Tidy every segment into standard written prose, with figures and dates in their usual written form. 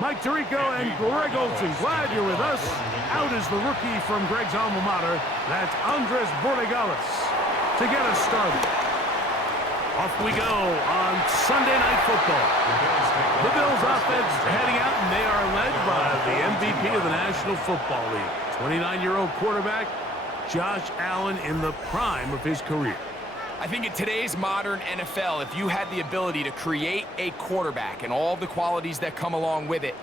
Mike Tirico and Greg Olson, glad you're with us. Out is the rookie from Greg's alma mater. That's Andres Borregales to get us started. Off we go on Sunday Night Football. The Bills offense heading out, and they are led by the MVP of the National Football League. 29-year-old quarterback Josh Allen in the prime of his career. I think in today's modern NFL, if you had the ability to create a quarterback and all the qualities that come along with it,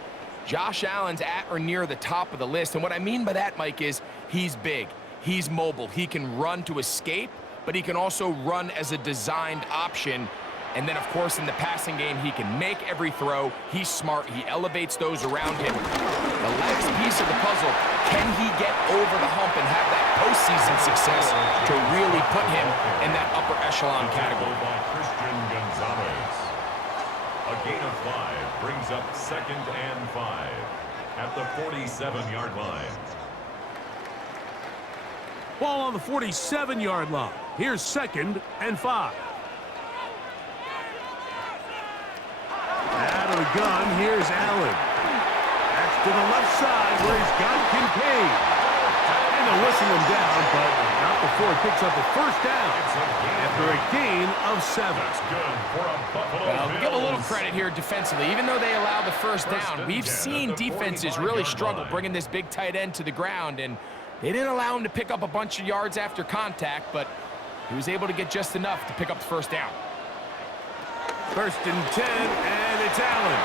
Josh Allen's at or near the top of the list. And what I mean by that, Mike, is he's big, he's mobile, he can run to escape, but he can also run as a designed option. And then, of course, in the passing game, he can make every throw. He's smart. He elevates those around him. The last piece of the puzzle, can he get over the hump and have that postseason success to really put him in that upper echelon category? By Christian Gonzalez. A gain of 5 brings up 2nd and 5 at the 47-yard line. Ball on the 47-yard line. Here's 2nd and 5. Out of the gun, here's Allen. That's to the left side where he's got Kincaid. And they'll whistle him down, but not before he picks up a first down after a gain of 7. Well, give a little credit here defensively. Even though they allowed the first down, we've seen defenses really struggle bringing this big tight end to the ground, and they didn't allow him to pick up a bunch of yards after contact, but he was able to get just enough to pick up the first down. 1st and 10, and it's Allen.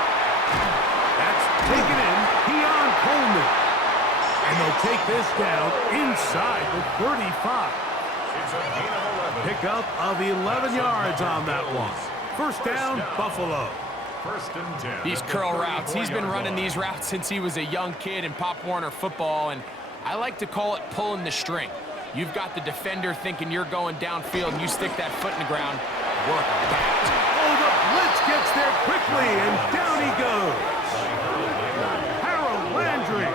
That's taken in. Keon Coleman. And they'll take this down inside the 35. It's a gain of 11. Pickup of 11 yards on that one. First down, Buffalo. 1st and 10. These curl routes, he's been running these routes since he was a young kid in Pop Warner football, and I like to call it pulling the string. You've got the defender thinking you're going downfield, and you stick that foot in the ground, work that. Oh, the blitz gets there quickly, and down he goes. Harold Landry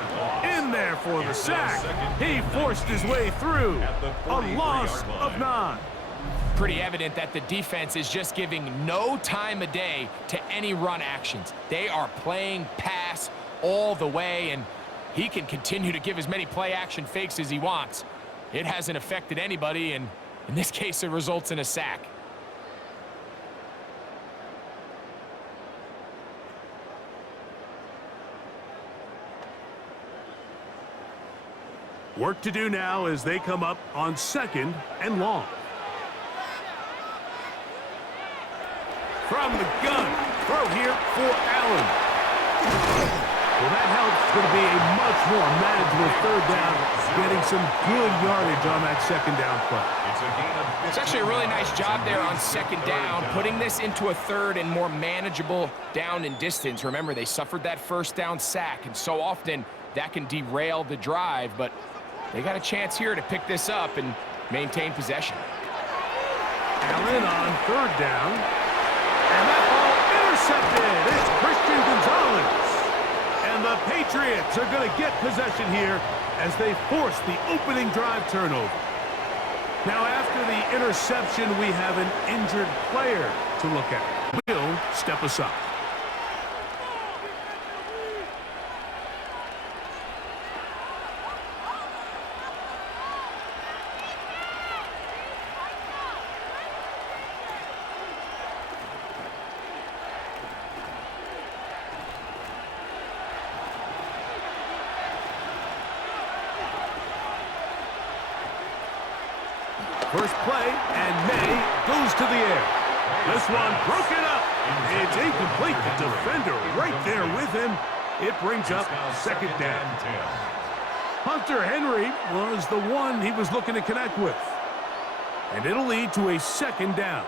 in there for the sack. He forced his way through. A loss of 9. Pretty evident that the defense is just giving no time of day to any run actions. They are playing pass all the way, and he can continue to give as many play-action fakes as he wants. It hasn't affected anybody, and in this case, it results in a sack. Work to do now as they come up on 2nd and long. From the gun, throw here for Allen. Well, that helps. It's going to be a much more manageable 3rd down, getting some good yardage on that 2nd down play. It's actually a really nice job there on 2nd down, putting this into a 3rd and more manageable down and distance. Remember, they suffered that 1st down sack, and so often that can derail the drive, but they got a chance here to pick this up and maintain possession. Allen on 3rd down. And that ball intercepted. It's Christian Gonzalez. And the Patriots are going to get possession here as they force the opening drive turnover. Now, after the interception, we have an injured player to look at. Will step aside. First play, and May goes to the air. This one broken up. It's incomplete. The defender right there with him. It brings up 2nd down. Hunter Henry was the one he was looking to connect with. And it'll lead to a 2nd down.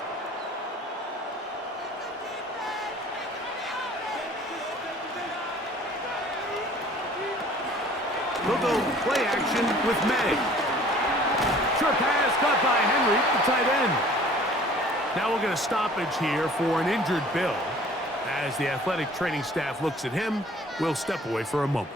They'll go play action with May. Short pass caught by Henry, the tight end. Now we'll get a stoppage here for an injured Bill. As the athletic training staff looks at him, we'll step away for a moment.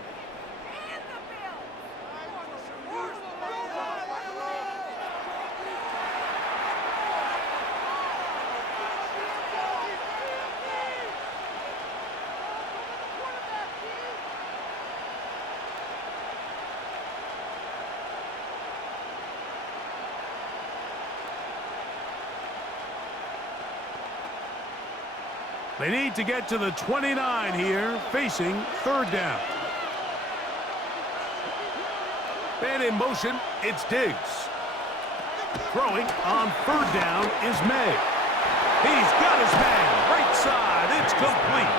They need to get to the 29 here, facing third down. And in motion, it's Diggs. Throwing on third down is May. He's got his man, right side, it's complete.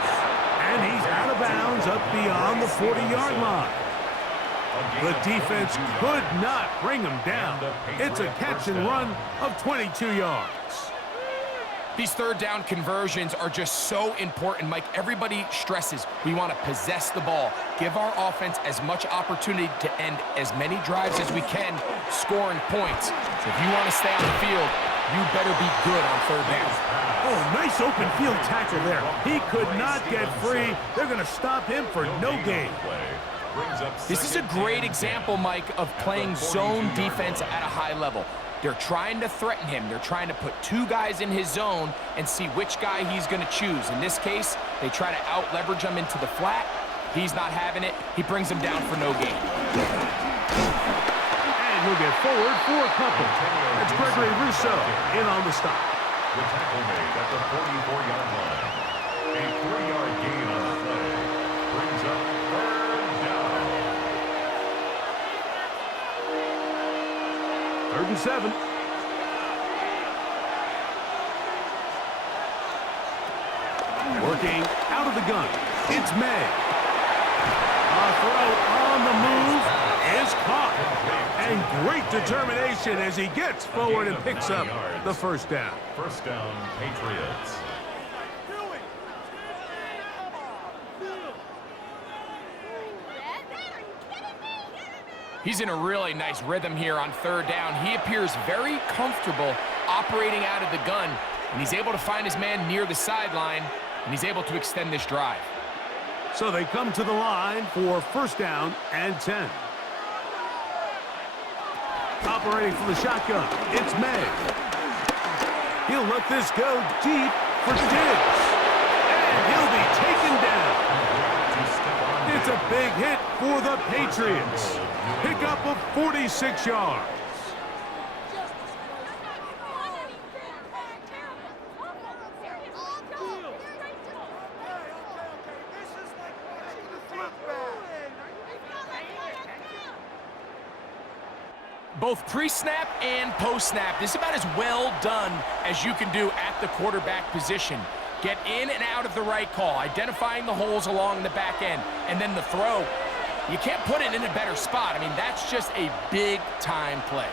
And he's out of bounds up beyond the 40-yard line. The defense could not bring him down. It's a catch and run of 22 yards. These third down conversions are just so important, Mike. Everybody stresses we want to possess the ball, give our offense as much opportunity to end as many drives as we can, scoring points. So if you want to stay on the field, you better be good on third down. Oh, nice open field tackle there. He could not get free. They're going to stop him for no gain. This is a great example, Mike, of playing zone defense at a high level. They're trying to threaten him. They're trying to put two guys in his zone and see which guy he's going to choose. In this case, they try to out-leverage him into the flat. He's not having it. He brings him down for no gain. And he'll get forward for a couple. It's Gregory Rousseau in on the stop. The tackle made at the 44-yard line. A 3-yard gain on the play brings up third down. 3rd and 7. Working out of the gun. It's May. A throw on the move is caught. And great determination as he gets forward and picks up the first down. First down, Patriots. He's in a really nice rhythm here on third down. He appears very comfortable operating out of the gun, and he's able to find his man near the sideline, and he's able to extend this drive. So they come to the line for first down and 10. Operating from the shotgun, it's May. He'll let this go deep for Diggs. And he'll be taken down. It's a big hit for the Patriots. Pickup of 46 yards. Both pre-snap and post-snap, this is about as well done as you can do at the quarterback position. Get in and out of the right call, identifying the holes along the back end, and then the throw. You can't put it in a better spot. I mean, that's just a big-time play.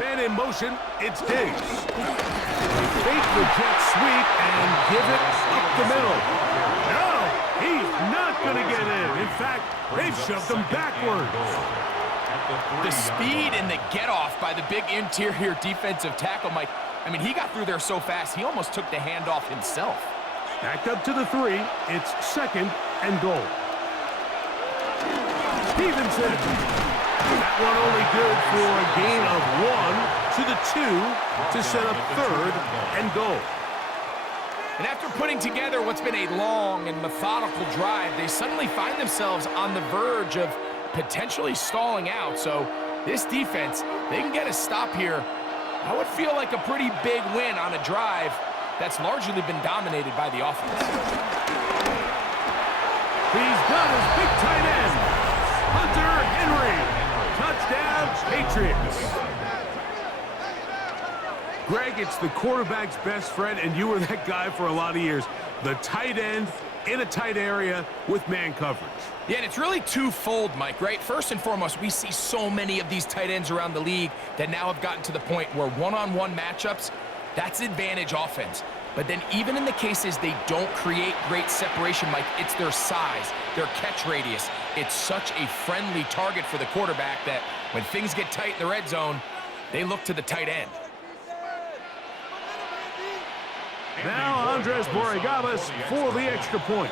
And in motion, it's Diggs. Fake the jet sweep and give it up the middle. No, he's not going to get in. In fact, they've shoved him backwards. The speed and the get-off by the big interior defensive tackle, Mike. I mean, he got through there so fast, he almost took the handoff himself. Back up to the 3. It's 2nd and goal. Stevenson. That one only good for a gain of 1 to the 2 to set up 3rd and goal. And after putting together what's been a long and methodical drive, they suddenly find themselves on the verge of potentially stalling out. So this defense, they can get a stop here. I would feel like a pretty big win on a drive that's largely been dominated by the offense. He's got his big tight end, Hunter Henry. Touchdown, Patriots. Greg, it's the quarterback's best friend, and you were that guy for a lot of years. The tight end in a tight area with man coverage. Yeah, and it's really twofold, Mike, right? First and foremost, we see so many of these tight ends around the league that now have gotten to the point where one-on-one matchups, that's advantage offense. But then even in the cases they don't create great separation, Mike, it's their size, their catch radius. It's such a friendly target for the quarterback that when things get tight in the red zone, they look to the tight end. Now Andres Borregales for the extra point.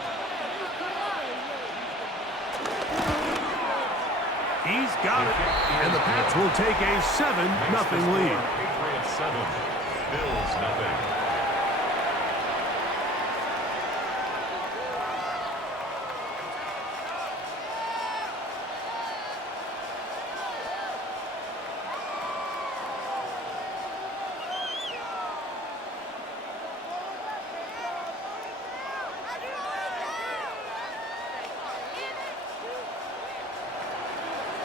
He's got it, and the Pats will take a 7-0 lead. Patriots 7, Bills nothing.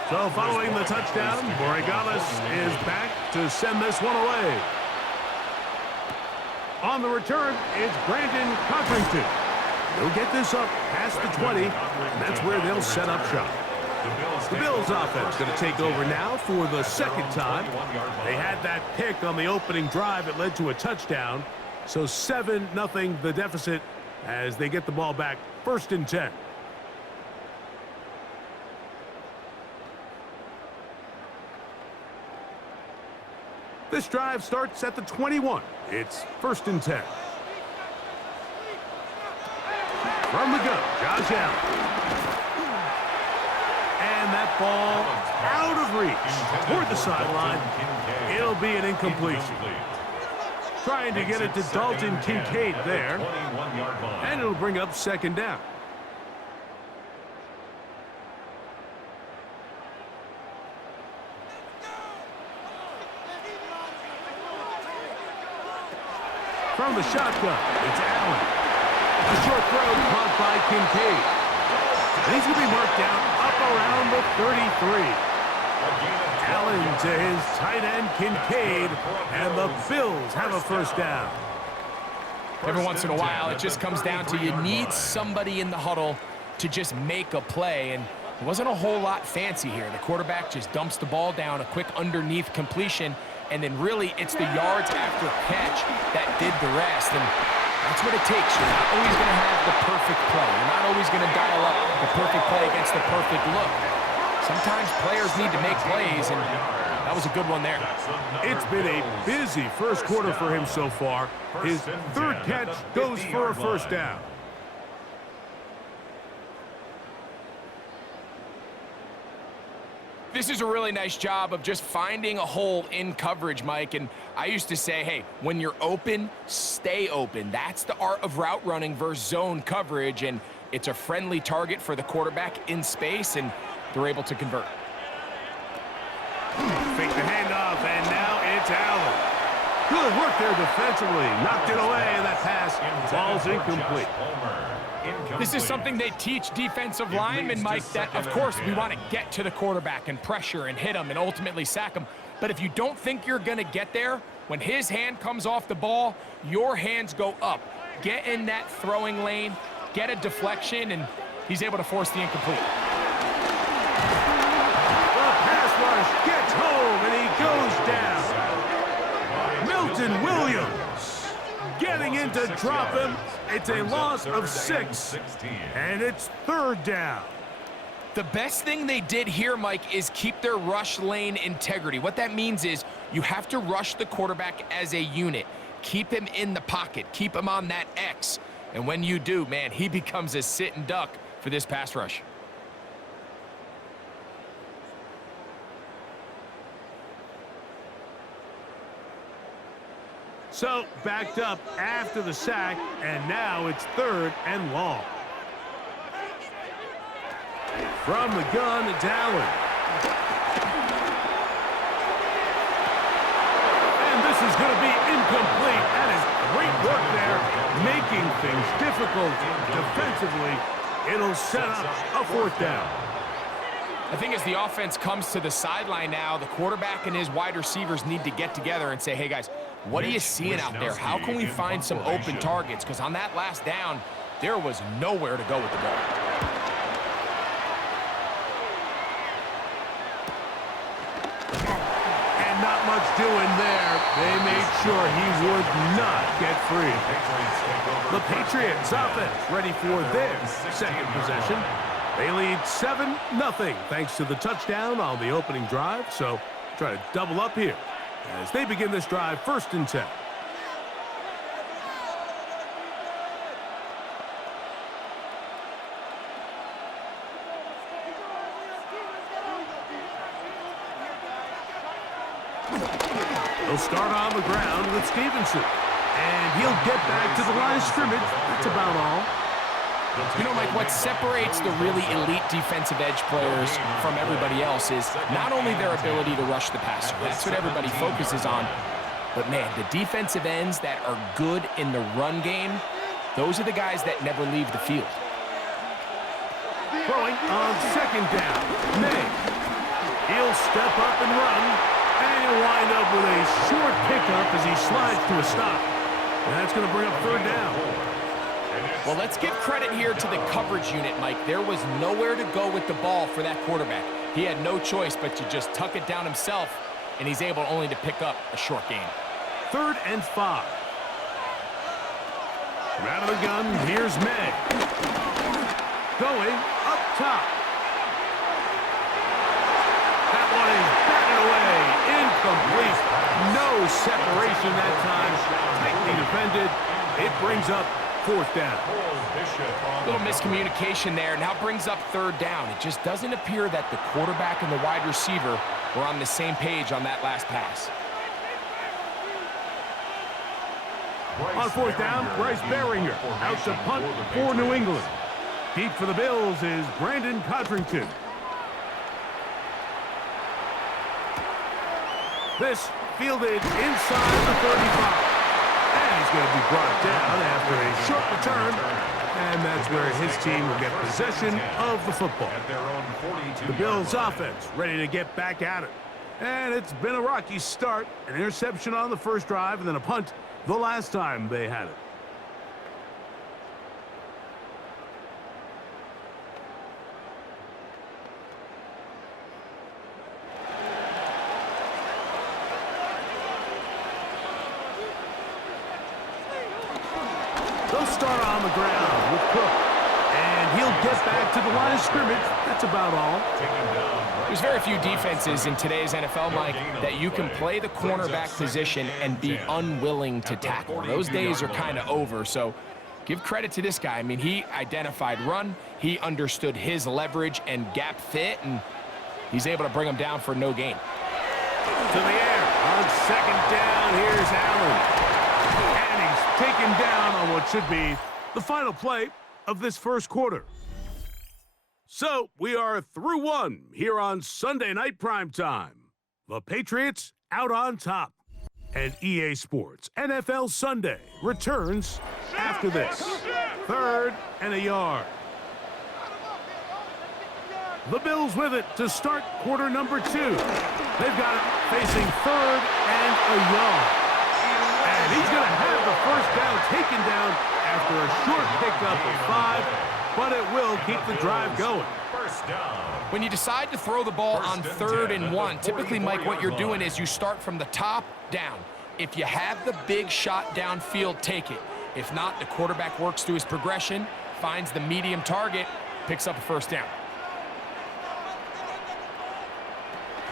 So following the touchdown, Borregales is back to send this one away. On the return, it's Brandon Codrington. He'll get this up past the 20, and that's where they'll set up shop. The Bills offense going to take over now for the second time. They had that pick on the opening drive that led to a touchdown. So 7-0 the deficit as they get the ball back, 1st and 10. This drive starts at the 21. It's 1st and 10. From the gun, Josh Allen. And that ball out of reach toward the sideline. It'll be an incompletion. Trying to get it to Dalton Kincaid there. And it'll bring up 2nd down. From the shotgun, it's Allen. A short throw caught by Kincaid. And he's going to be marked down up around the 33. Allen to his tight end, Kincaid, and the Bills have a 1st down. Every once in a while, it just comes down to you need somebody in the huddle to just make a play, and it wasn't a whole lot fancy here. The quarterback just dumps the ball down, a quick underneath completion, and then really it's the yards after catch that did the rest. And that's what it takes. You're not always going to have the perfect play. You're not always going to dial up the perfect play against the perfect look. Sometimes players need to make plays, and that was a good one there. It's been a busy first quarter for him so far. His 3rd catch goes for a 1st down. This is a really nice job of just finding a hole in coverage, Mike. And I used to say, hey, when you're open, stay open. That's the art of route running versus zone coverage. And it's a friendly target for the quarterback in space, and they're able to convert. Fake the handoff, and now it's Allen. Good work there defensively. Knocked it away, and that pass falls incomplete. This is something they teach defensive linemen, Mike, that, of course, we want to get to the quarterback and pressure and hit him and ultimately sack him. But if you don't think you're going to get there, when his hand comes off the ball, your hands go up. Get in that throwing lane, get a deflection, and he's able to force the incomplete. The pass rush gets home, and he goes down. Milton Williams getting in to drop him. It's a loss of 6, and it's 3rd down. The best thing they did here, Mike, is keep their rush lane integrity. What that means is you have to rush the quarterback as a unit. Keep him in the pocket. Keep him on that X. And when you do, man, he becomes a sit and duck for this pass rush. So, backed up after the sack, and now it's 3rd and long. From the gun, it's Allen. And this is going to be incomplete. That is great work there, making things difficult defensively. It'll set up a 4th down. I think as the offense comes to the sideline now, the quarterback and his wide receivers need to get together and say, hey, guys, what are you seeing out there? How can we find some open targets? Because on that last down, there was nowhere to go with the ball. And not much doing there. They made sure he would not get free. The Patriots offense ready for their 2nd possession. They lead 7-0 thanks to the touchdown on the opening drive. So try to double up here as they begin this drive, 1st and 10. He'll start on the ground with Stevenson. And he'll get back to the line of scrimmage. That's about all. You know, Mike, what separates the really elite defensive edge players from everybody else is not only their ability to rush the passer. That's what everybody focuses on. But, man, the defensive ends that are good in the run game, those are the guys that never leave the field. Throwing on 2nd down. May. He'll step up and run, and he'll wind up with a short pickup as he slides to a stop. And that's going to bring up third down. Well, let's give credit here to the coverage unit, Mike. There was nowhere to go with the ball for that quarterback. He had no choice but to just tuck it down himself, and he's able only to pick up a short gain. 3rd and 5. Out of the gun, here's May. Going up top. That one is batted away. Incomplete. No separation that time. Tightly defended. It brings up 4th down. A little miscommunication there. Now brings up 3rd down. It just doesn't appear that the quarterback and the wide receiver were on the same page on that last pass. On 4th down, Bryce Beringer out to punt for New England. Deep for the Bills is Brandon Codrington. This fielded inside the 35. And he's going to be brought down after a short return. And that's where his team will get possession of the football. The Bills offense ready to get back at it. And it's been a rocky start. An interception on the first drive and then a punt the last time they had it. They'll start on the ground with Cook. And he'll get back to the line of scrimmage. That's about all. There's very few defenses in today's NFL, Mike, that you can play the cornerback position and be unwilling to tackle. Those days are kind of over, so give credit to this guy. I mean, he identified run, he understood his leverage and gap fit, and he's able to bring him down for no gain. To the air on 2nd down, here's Allen. And he's taken down on what should be the final play of this first quarter. So, we are through one here on Sunday Night Primetime. The Patriots out on top. And EA Sports NFL Sunday returns after this. 3rd and a yard. The Bills with it to start quarter number 2. They've got it facing 3rd and a yard. And he's going to have the first down taken down after a short pickup of 5. But it will keep the drive going. First down. When you decide to throw the ball on 3rd and 1, typically, Mike, what you're doing is you start from the top down. If you have the big shot downfield, take it. If not, the quarterback works through his progression, finds the medium target, picks up a first down.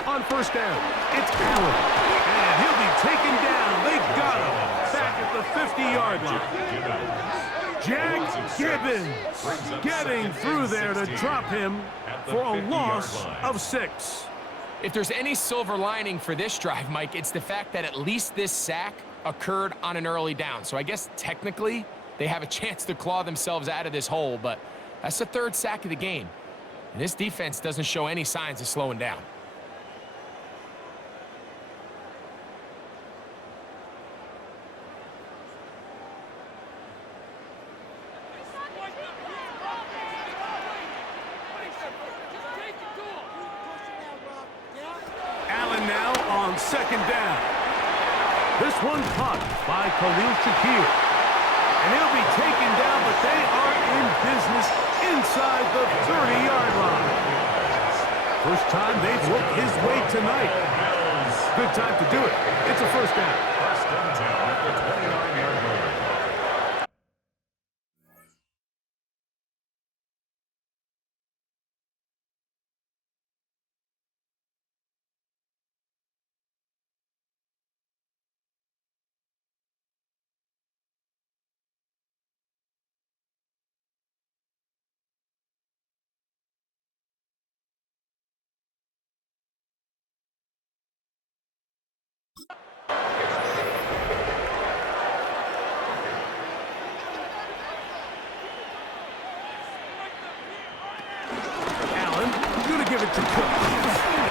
On first down, it's Allen. And he'll be taken down. They got him back at the 50-yard line. Jack Gibbons getting through there to drop him for a loss of 6. If there's any silver lining for this drive, Mike, it's the fact that at least this sack occurred on an early down. So I guess technically they have a chance to claw themselves out of this hole, but that's the 3rd sack of the game. And this defense doesn't show any signs of slowing down. On 2nd down. This one caught by Khalil Shakir. And he'll be taken down, but they are in business inside the 30-yard line. First time they've looked his way tonight. Good time to do it. It's a first down. First and 10 at the 29-yard line. Give it to Cook.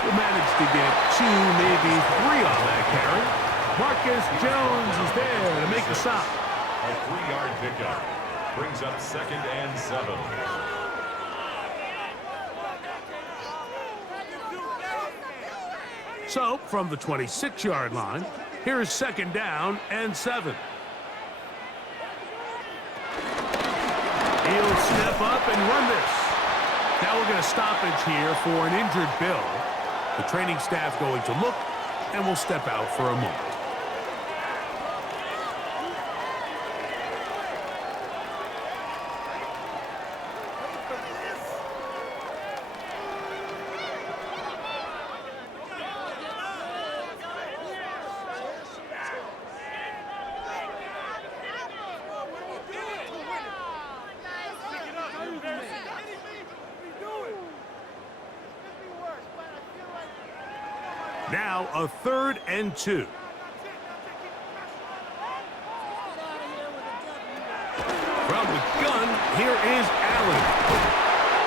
Will manage to get 2, maybe 3 on that carry. Marcus Jones is there to make the stop. A 3-yard pickup brings up 2nd and 7. So, from the 26-yard line, here is 2nd down and 7. He'll step up and run this. Now we're going to stoppage here for an injured Bill. The training staff going to look, and we'll step out for a moment. Now a 3rd and 2. From the gun, here is Allen.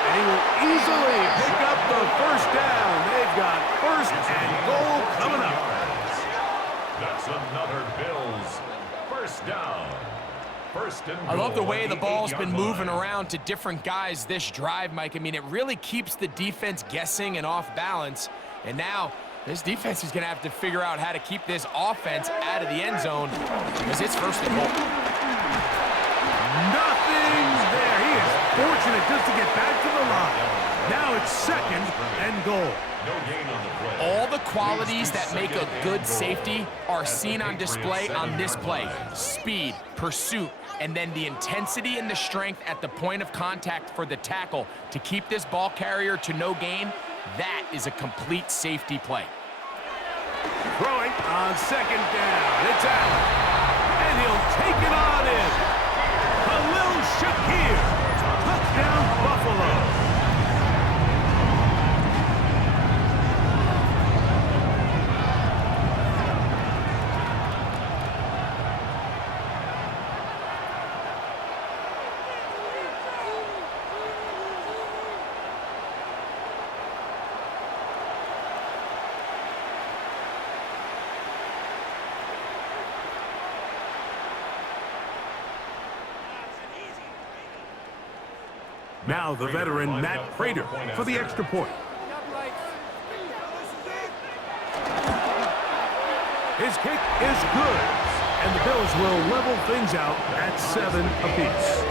And he will easily pick up the 1st down. They've got 1st and goal coming up. That's another Bills 1st down. 1st and goal. I love the way the ball's been 8-yard moving line. around to different guys this drive, Mike. I mean, it really keeps the defense guessing and off balance. And now this defense is going to have to figure out how to keep this offense out of the end zone because it's 1st and goal. Nothing's there. He is fortunate just to get back to the line. Now it's 2nd and goal. No gain on the play. All the qualities that make a good safety are seen on display on this play. Speed, pursuit, and then the intensity and the strength at the point of contact for the tackle to keep this ball carrier to no gain. That is a complete safety play. Throwing on 2nd down. It's Allen. And he'll take it on in. Khalil Shakir. Touchdown, Buffalo. Now the veteran Matt Prater for the extra point. His kick is good, and the Bills will level things out at 7 apiece.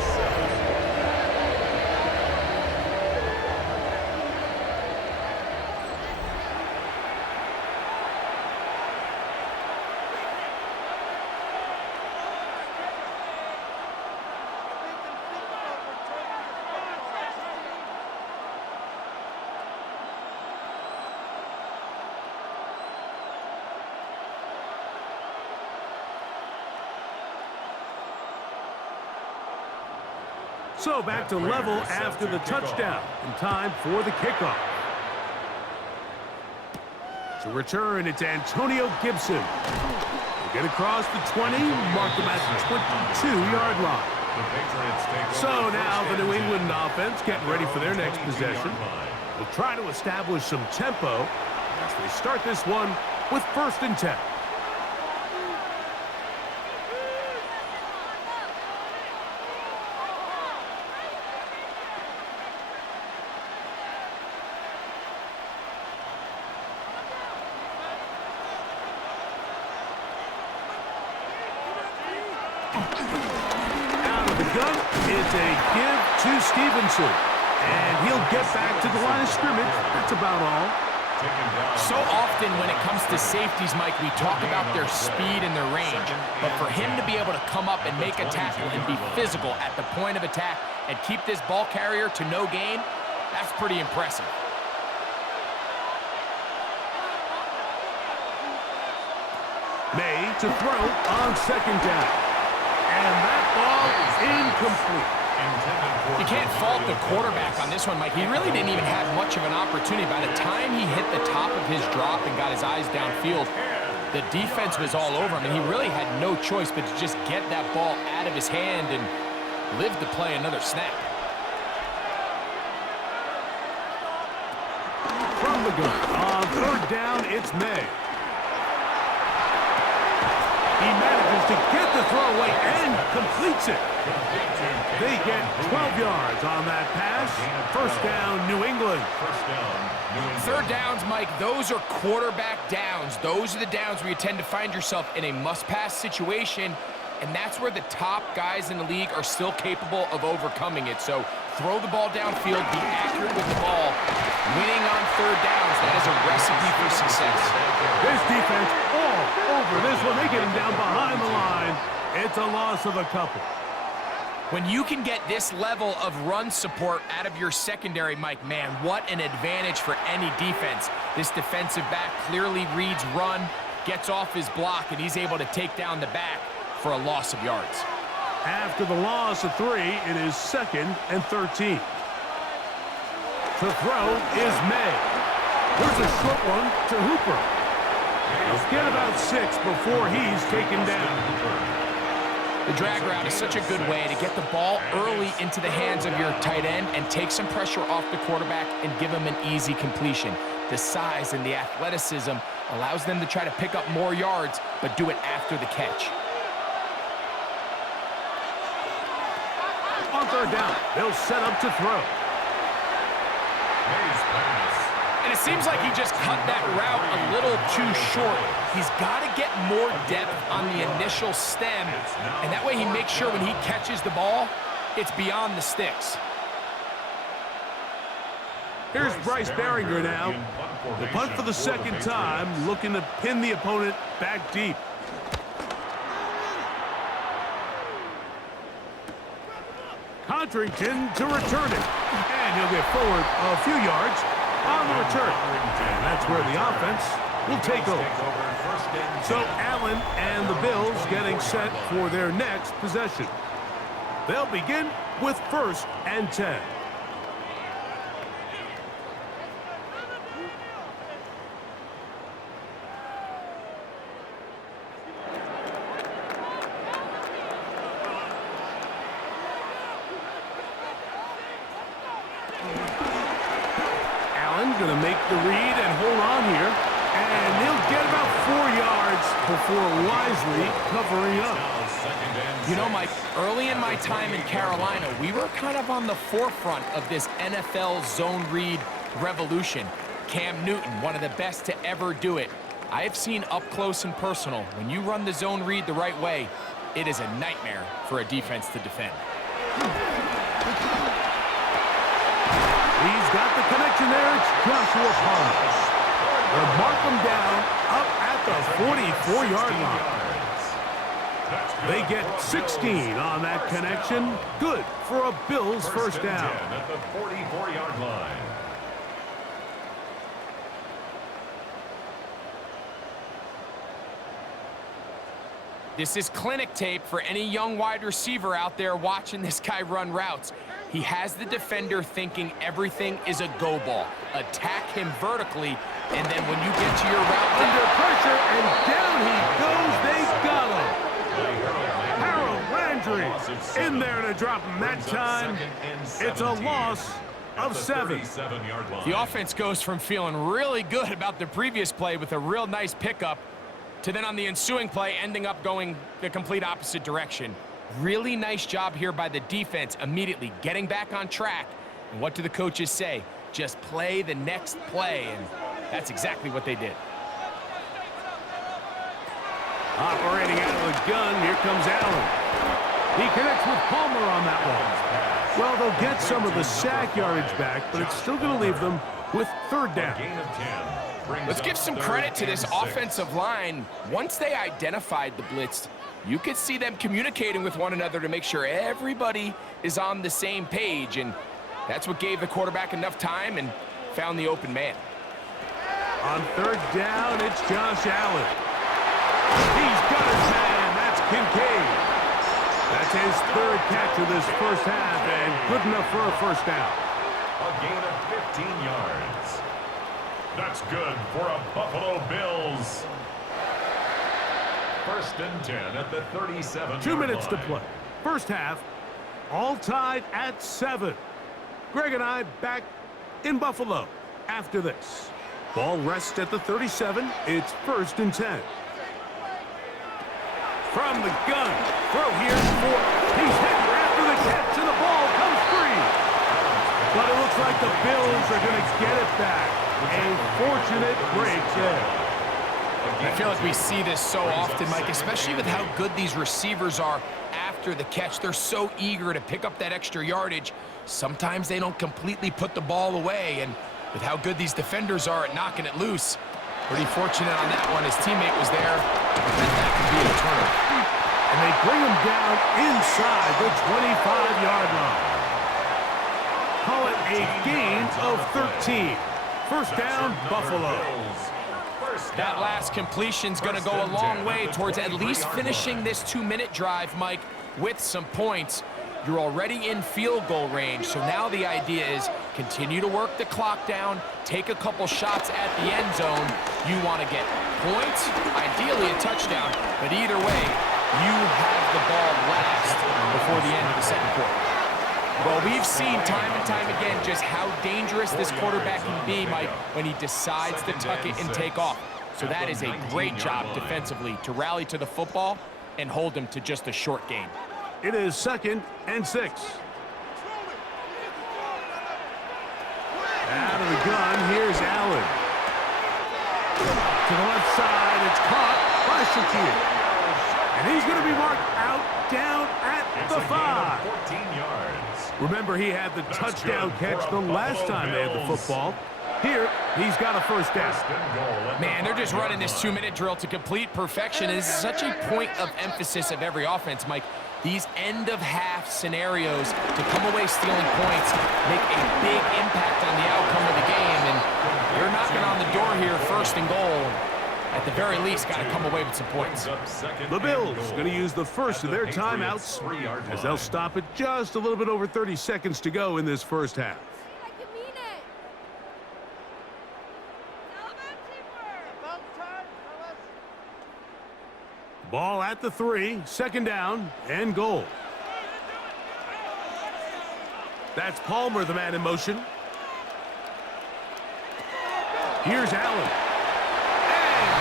So back to level after the touchdown. In time for the kickoff. To return, it's Antonio Gibson. He'll get across the 20, mark him at the 22-yard line. So now the New England offense getting ready for their next possession. Will try to establish some tempo as they start this one with 1st and 10. Out of the gun is a give to Stevenson. And he'll get back to the line of scrimmage. That's about all. So often when it comes to safeties, Mike, we talk about their speed and their range. But for him to be able to come up and make a tackle and be physical at the point of attack and keep this ball carrier to no gain, that's pretty impressive. May to throw on 2nd down. And that ball is incomplete. You can't fault the quarterback on this one, Mike. He really didn't even have much of an opportunity. By the time he hit the top of his drop and got his eyes downfield, the defense was all over him, and he really had no choice but to just get that ball out of his hand and live to play another snap. From the gun, on 3rd down, it's May. He manages to get the throw away and completes it. They get 12 yards on that pass. First down, New England. Third downs, Mike, those are quarterback downs. Those are the downs where you tend to find yourself in a must-pass situation, and that's where the top guys in the league are still capable of overcoming it. So throw the ball downfield, be accurate with the ball. Winning on third downs, that is a recipe for success. This defense all over this one. They get him down behind the line. It's a loss of a couple. When you can get this level of run support out of your secondary, Mike, man, what an advantage for any defense. This defensive back clearly reads run, gets off his block, and he's able to take down the back for a loss of yards. After the loss of 3, it is 2nd and 13. The throw is made. There's a short one to Hooper. He'll get about 6 before he's taken down. The drag route is such a good way to get the ball early into the hands of your tight end and take some pressure off the quarterback and give him an easy completion. The size and the athleticism allows them to try to pick up more yards, but do it after the catch. On third down, they'll set up to throw. And it seems like he just cut that route a little too short. He's got to get more depth on the initial stem, and that way he makes sure when he catches the ball, it's beyond the sticks. Here's Bryce Behringer now. The punt for the second time, looking to pin the opponent back deep. Contrington to return it. And he'll get forward a few yards on the return. And that's where the offense will take over. So Allen and the Bills getting set for their next possession. They'll begin with 1st and 10. Going to make the read and hold on here, and he'll get about 4 yards before wisely covering up. You know, Mike, early in my time in Carolina, we were kind of on the forefront of this NFL zone read revolution. Cam Newton, one of the best to ever do it. I have seen up close and personal, when you run the zone read the right way, it is a nightmare for a defense to defend. He's got the connection there. It's Joshua Palmer. They'll mark him down up at the 44-yard line. They get 16 on that connection. Good for a Bills first down. At the 44-yard line. This is clinic tape for any young wide receiver out there watching this guy run routes. He has the defender thinking everything is a go ball. Attack him vertically, and then when you get to your route... Under pressure, and down he goes. They got him. Harold Landry in there to drop him that time. It's a loss of 7. The offense goes from feeling really good about the previous play with a real nice pickup to then on the ensuing play ending up going the complete opposite direction. Really nice job here by the defense, immediately getting back on track. And what do the coaches say? Just play the next play, and that's exactly what they did. Operating out of the gun, here comes Allen. He connects with Palmer on that one. Well, they'll get some of the sack yardage back, but it's still going to leave them with 3rd down. Let's give some credit to this offensive line. Once they identified the blitz, you could see them communicating with one another to make sure everybody is on the same page, and that's what gave the quarterback enough time and found the open man. On 3rd down, it's Josh Allen. He's got his man. That's Kincaid. That's his 3rd catch of this first half, and good enough for a first down. A gain of 15 yards. That's good for a Buffalo Bills. 1st and 10 at the 37. 2 minutes to play. First half, all tied at 7. Greg and I back in Buffalo after this. Ball rests at the 37. It's 1st and 10. From the gun. Throw here for. He's hit after the catch, and the ball comes free. But it looks like the Bills are going to get it back. A fortunate break there. I feel like we see this so often, Mike, especially with how good these receivers are after the catch. They're so eager to pick up that extra yardage. Sometimes they don't completely put the ball away, and with how good these defenders are at knocking it loose, pretty fortunate on that one. His teammate was there, and that could be a turnover. And they bring him down inside the 25-yard line. Call it a gain of 13. First down, Buffalo. That last completion's going to go a long way towards at least finishing this 2-minute drive, Mike, with some points. You're already in field goal range, so now the idea is continue to work the clock down, take a couple shots at the end zone. You want to get points, ideally a touchdown, but either way, you have the ball last before the end of the second quarter. Well, we've seen time and time again just how dangerous this quarterback can be, Mike, when he decides to tuck it and take off. So that is a great job defensively to rally to the football and hold him to just a short gain. It is 2nd and 6. Out of the gun, here's Allen. To the left side, it's caught by Shakir. And he's going to be marked out down at the 5. 14 yards. Remember, he had the touchdown catch the last time they had the football. Here, he's got a first down. Man, they're just running this 2-minute drill to complete perfection. And this is such a point of emphasis of every offense, Mike. These end-of-half scenarios to come away stealing points make a big impact on the outcome of the game. And you're knocking on the door here, 1st and goal. At the very least, got to come away with some points. The Bills going to use the first of their timeouts as they'll stop it just a little bit over 30 seconds to go in this first half. Ball at the 3, 2nd down and goal. That's Palmer, the man in motion. Here's Allen.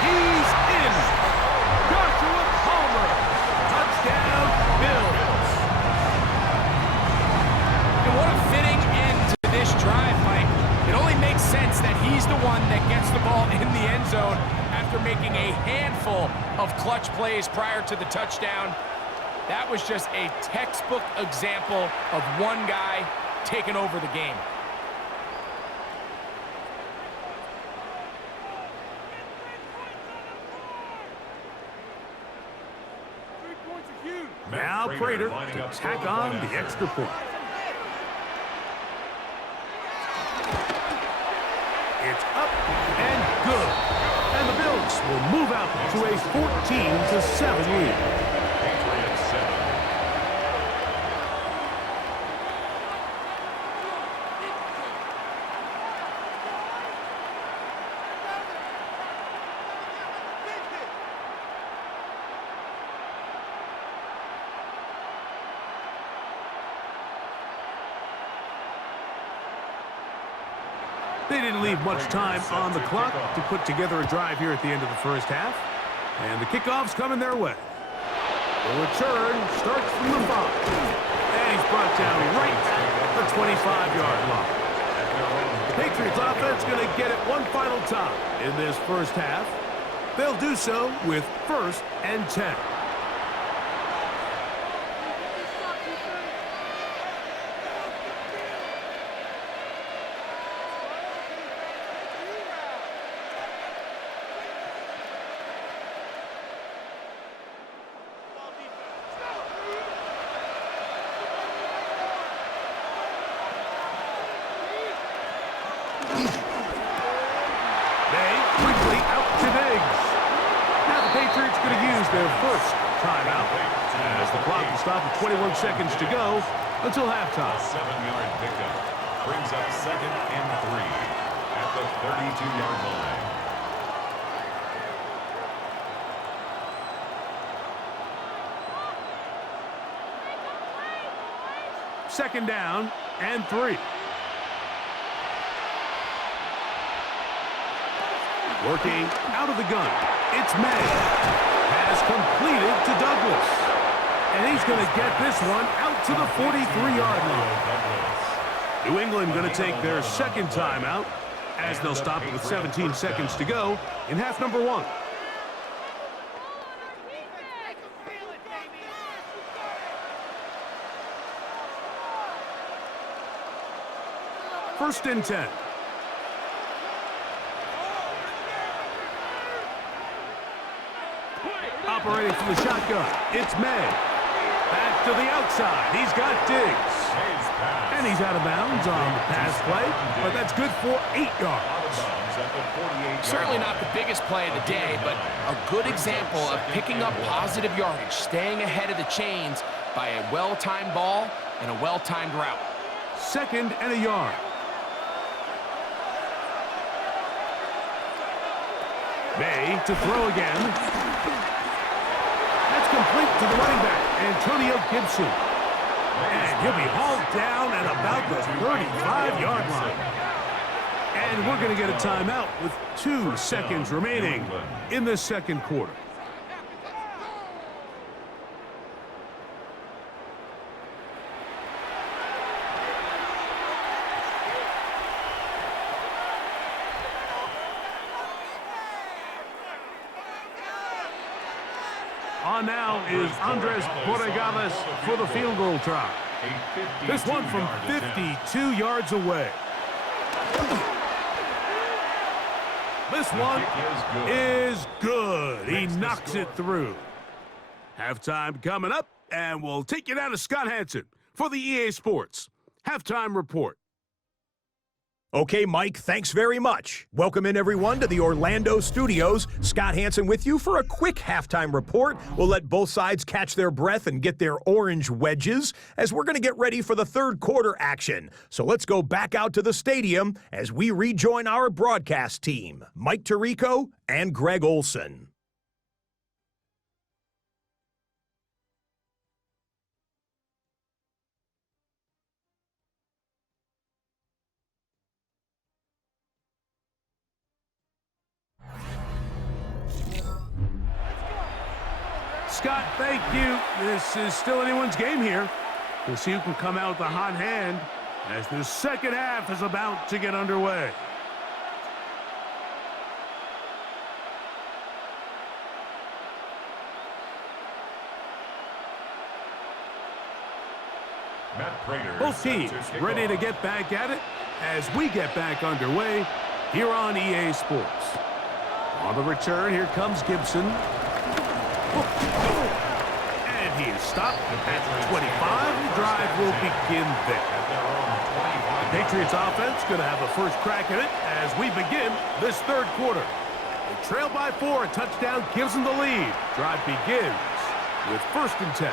He's in. Joshua Palmer. Touchdown, Bills. And what a fitting end to this drive, Mike. It only makes sense that he's the one that gets the ball in the end zone after making a handful of clutch plays prior to the touchdown. That was just a textbook example of one guy taking over the game. Now Prater to tack on the extra point. It's up and good. And the Bills will move out to a 14-7 lead. Patriots 7. They didn't leave much time on the clock to put together a drive here at the end of the first half. And the kickoff's coming their way. The return starts from the 5. And he's brought down right at the 25-yard line. The Patriots offense going to get it one final time in this first half. They'll do so with 1st and 10. Their first timeout as the clock will stop with 21 seconds to go until halftime. 7-yard pickup brings up 2nd and 3 at the 32-yard line. Second down and 3. Working out of the gun. It's May. Has completed to Douglas. And he's going to get this one out to the 43-yard line. New England going to take their second timeout as they'll stop it with 17 seconds to go in half number 1. First and 10. Operating from the shotgun, it's May. Back to the outside, he's got Diggs. And he's out of bounds on the pass play, but that's good for 8 yards. Certainly not the biggest play of the day, but a good example of picking up positive yardage, staying ahead of the chains by a well-timed ball and a well-timed route. Second and a yard. May to throw again. That's complete to the running back, Antonio Gibson. And he'll be hauled down at about the 35-yard line. And we're going to get a timeout with 2 seconds remaining in the second quarter. On now is Andres Borregales for the field goal try. This one from 52 yards away. This one is good. He knocks it through. Halftime coming up, and we'll take you down to Scott Hansen for the EA Sports Halftime Report. Okay, Mike, thanks very much. Welcome in, everyone, to the Orlando studios. Scott Hansen with you for a quick halftime report. We'll let both sides catch their breath and get their orange wedges as we're going to get ready for the third quarter action. So let's go back out to the stadium as we rejoin our broadcast team, Mike Tirico and Greg Olson. Scott, thank you. This is still anyone's game here. We'll see who can come out with a hot hand as the second half is about to get underway. Both teams ready to get back at it as we get back underway here on EA Sports. On the return, here comes Gibson. And he is stopped at 25. The drive will begin there. The Patriots offense going to have a first crack at it as we begin this third quarter. They trail by 4. A touchdown gives them the lead. Drive begins with first and 10.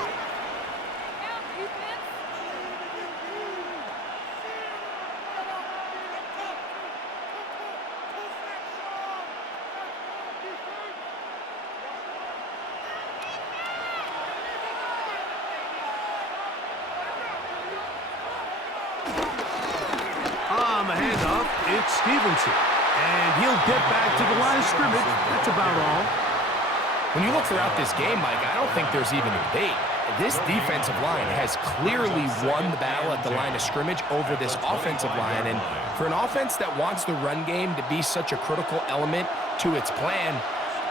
It's Stevenson, and he'll get back to the line of scrimmage. That's about all. When you look throughout this game, Mike, I don't think there's even a debate. This defensive line has clearly won the battle at the line of scrimmage over this offensive line, and for an offense that wants the run game to be such a critical element to its plan,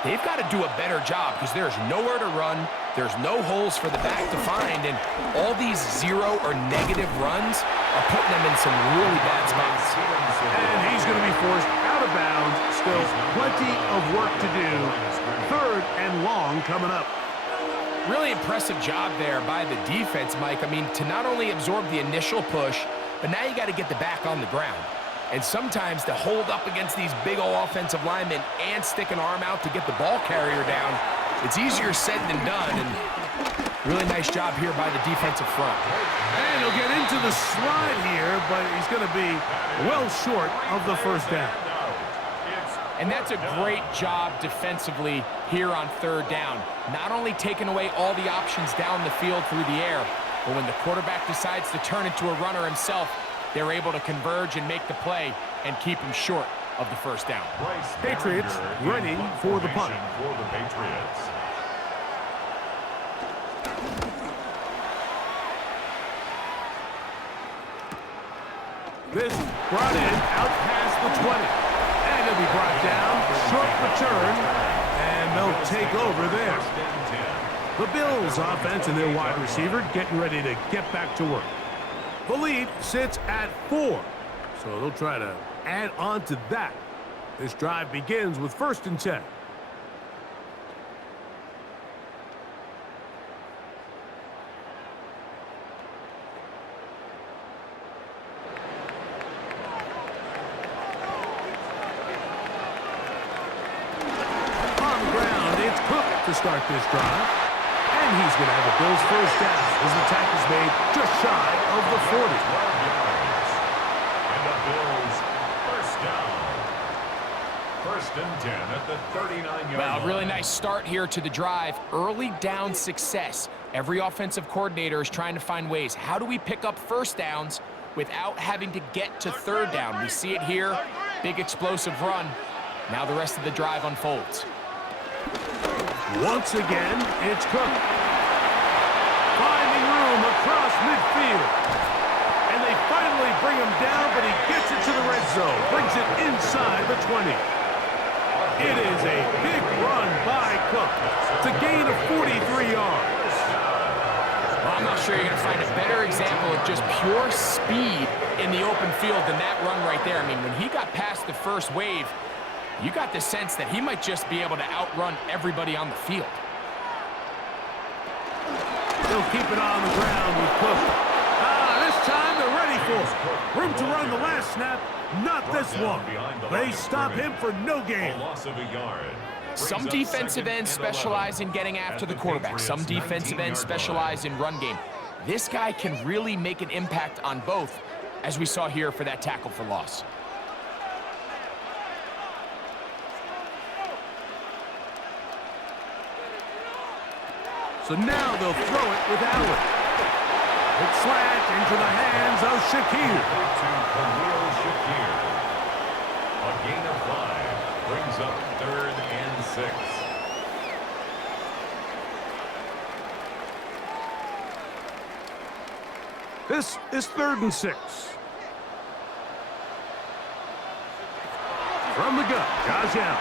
they've got to do a better job because there's nowhere to run, there's no holes for the back to find, and all these 0 or negative runs are putting them in some really bad spots. And he's going to be forced out of bounds. Still plenty of work to do. Third and long coming up. Really impressive job there by the defense, Mike. I mean, to not only absorb the initial push, but now you got to get the back on the ground. And sometimes to hold up against these big old offensive linemen and stick an arm out to get the ball carrier down, it's easier said than done. And really nice job here by the defensive front. And he'll get into the slide here, but he's going to be well short of the first down. And that's a great job defensively here on third down. Not only taking away all the options down the field through the air, but when the quarterback decides to turn into a runner himself, they're able to converge and make the play and keep him short. of the first down. Patriots ready for the punt. For the Patriots. This brought in out past the 20. And it'll be brought down. Short return. And they'll take over there. The Bills offense and their wide receiver getting ready to get back to work. The lead sits at 4. So they'll try to add on to that. This drive begins with 1st and 10. To start this drive, and he's going to have a Bills first down as the tackle is made just shy of the 40. And the Bills first down. 1st and 10 at the 39-yard line. Well, really nice start here to the drive. Early down success. Every offensive coordinator is trying to find ways. How do we pick up first downs without having to get to 3rd down? We see it here. Big explosive run. Now the rest of the drive unfolds. Once again, it's Cook. Finding room across midfield. And they finally bring him down, but he gets it to the red zone. Brings it inside the 20. It is a big run by Cook to gain of 43 yards. Well, I'm not sure you're going to find a better example of just pure speed in the open field than that run right there. I mean, when he got past the first wave, you got the sense that he might just be able to outrun everybody on the field. They'll keep it on the ground with Cook. This time they're ready for it. Room to run the last snap, not this one. They stop him for no gain. Some defensive ends specialize in getting after the quarterback. Some defensive ends specialize in run game. This guy can really make an impact on both, as we saw here for that tackle for loss. So now they'll throw it with Allen. It's slant into the hands of Shakir. A gain of 5 brings up 3rd and 6. This is 3rd and 6. From the gun, Josh Allen.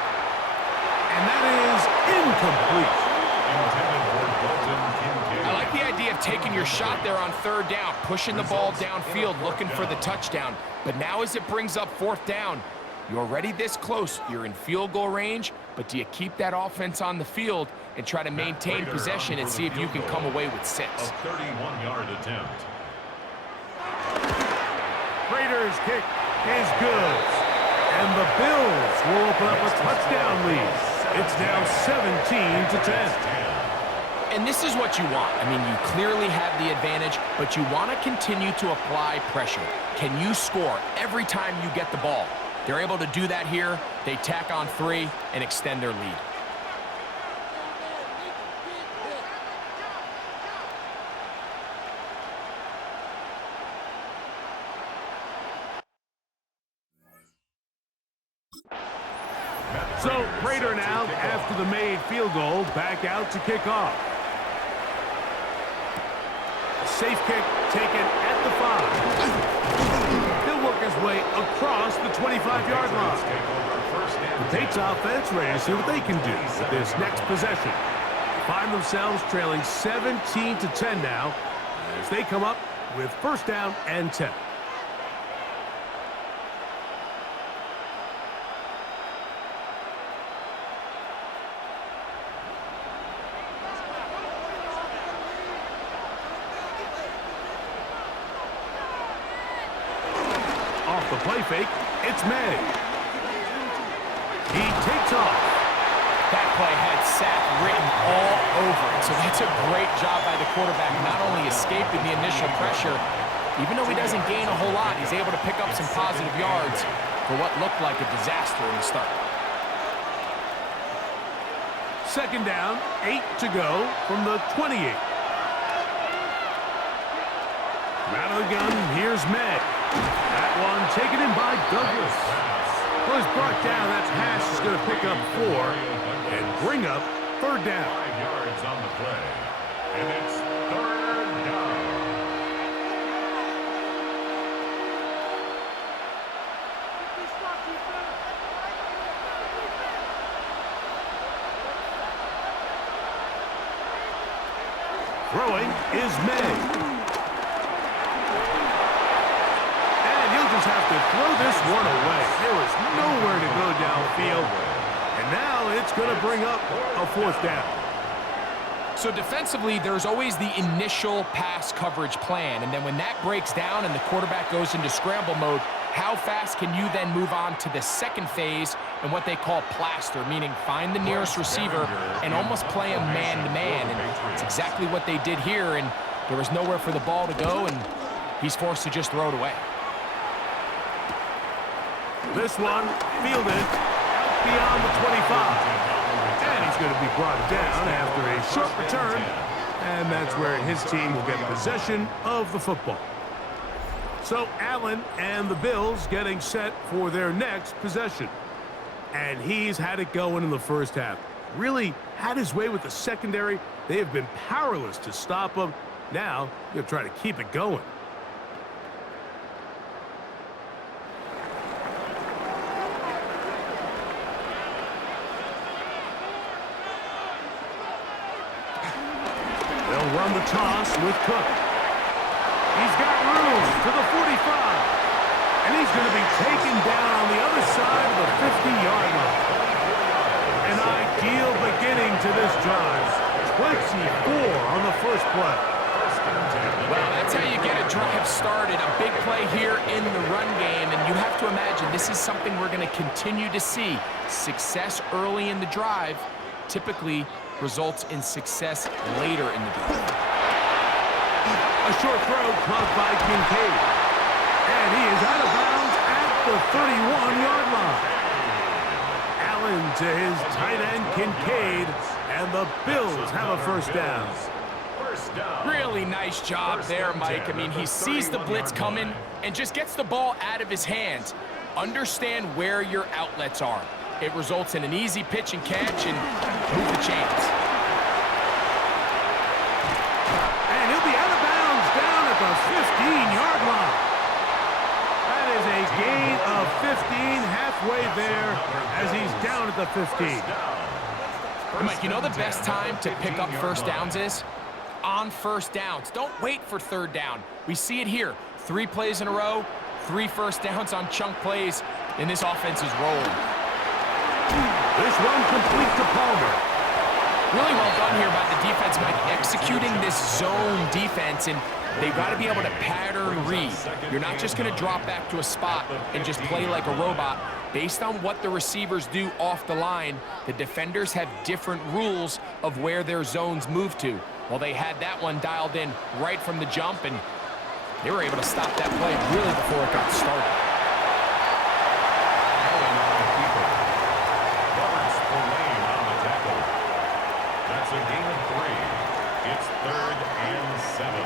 And that is incomplete. I like the idea of taking your shot there on 3rd down, pushing the ball downfield, looking for the touchdown. But now as it brings up 4th down, you're already this close. You're in field goal range, but do you keep that offense on the field and try to maintain possession and see if you can come away with 6? A 31-yard attempt. Raiders kick is good. And the Bills will open up a touchdown lead. It's now 17-10. And this is what you want. I mean, you clearly have the advantage, but you want to continue to apply pressure. Can you score every time you get the ball? They're able to do that here. They tack on 3 and extend their lead. So, Raider now, after the made field goal, back out to kick off. Safe kick taken at the 5. He'll work his way across the 25-yard line. The Patriots offense ready to see what they can do with this next possession. Find themselves trailing 17-10 now as they come up with 1st down and 10. The play fake, it's May. He takes off. That play had sack written all over it, so that's a great job by the quarterback, not only escaping the initial pressure, even though he doesn't gain a whole lot, he's able to pick up some positive yards for what looked like a disaster in the start. 2nd down, 8 to go from the 28. Out of the gun, here's May. That one taken in by Douglas. Well, he's brought down. That pass is going to pick up 4 and bring up third down. 5 yards on the play. And it's third down. Throwing is May. And he'll just have to throw this one away. There was nowhere to go downfield. And now it's going to bring up a fourth down. So defensively, there's always the initial pass coverage plan. And then when that breaks down and the quarterback goes into scramble mode, how fast can you then move on to the second phase and what they call plaster, meaning find the nearest receiver and almost play him man-to-man. And it's exactly what they did here, and there was nowhere for the ball to go, and he's forced to just throw it away. This one fielded out beyond the 25. And he's going to be brought down after a short return. And that's where his team will get possession of the football. So Allen and the Bills getting set for their next possession. And he's had it going in the first half. Really had his way with the secondary. They have been powerless to stop him. Now, he'll try to keep it going. They'll run the toss with Cook. He's got room to the 45. And he's going to be taken down on the other side of the 50-yard line. An ideal beginning to this drive. 24 on the first play. Well, that's how you get a drive started. A big play here in the run game. And you have to imagine this is something we're going to continue to see. Success early in the drive typically results in success later in the drive. A short throw caught by Kincaid. And he is out of bounds at the 31-yard line. Allen to his tight end, Kincaid, and the Bills have a first down. Really nice job there, Mike. I mean, he sees the blitz coming and just gets the ball out of his hands. Understand where your outlets are. It results in an easy pitch and catch and move the chains. And he'll be out of bounds down at the 15-yard line. That is a gain of 15 halfway there as he's down at the 15. Mike, you know the best time to pick up first downs is? On first downs. Don't wait for third down. We see it here. 3 plays in a row, 3 first downs on chunk plays, and this offense is rolling. This one complete to Palmer. Really well done here by the defense, Mike, executing this zone defense, and they've got to be able to pattern read. You're not just going to drop back to a spot and just play like a robot. Based on what the receivers do off the line, the defenders have different rules of where their zones move to. Well, they had that one dialed in right from the jump, and they were able to stop that play really before it got started. That's a gain of 3. It's 3rd and 7.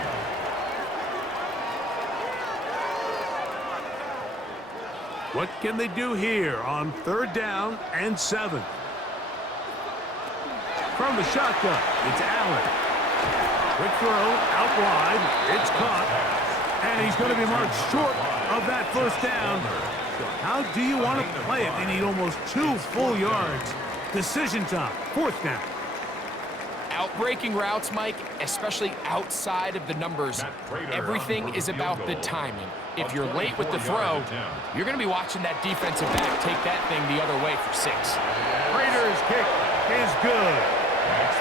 What can they do here on 3rd down and 7? From the shotgun, it's Allen. Quick throw, out wide, it's caught, and he's going to be marked short of that first down. How do you want to play it? They need almost 2 full yards. Decision time, 4th down. Outbreaking routes, Mike, especially outside of the numbers, everything is about the timing. If you're late with the throw, you're going to be watching that defensive back take that thing the other way for 6. Raiders' kick is good.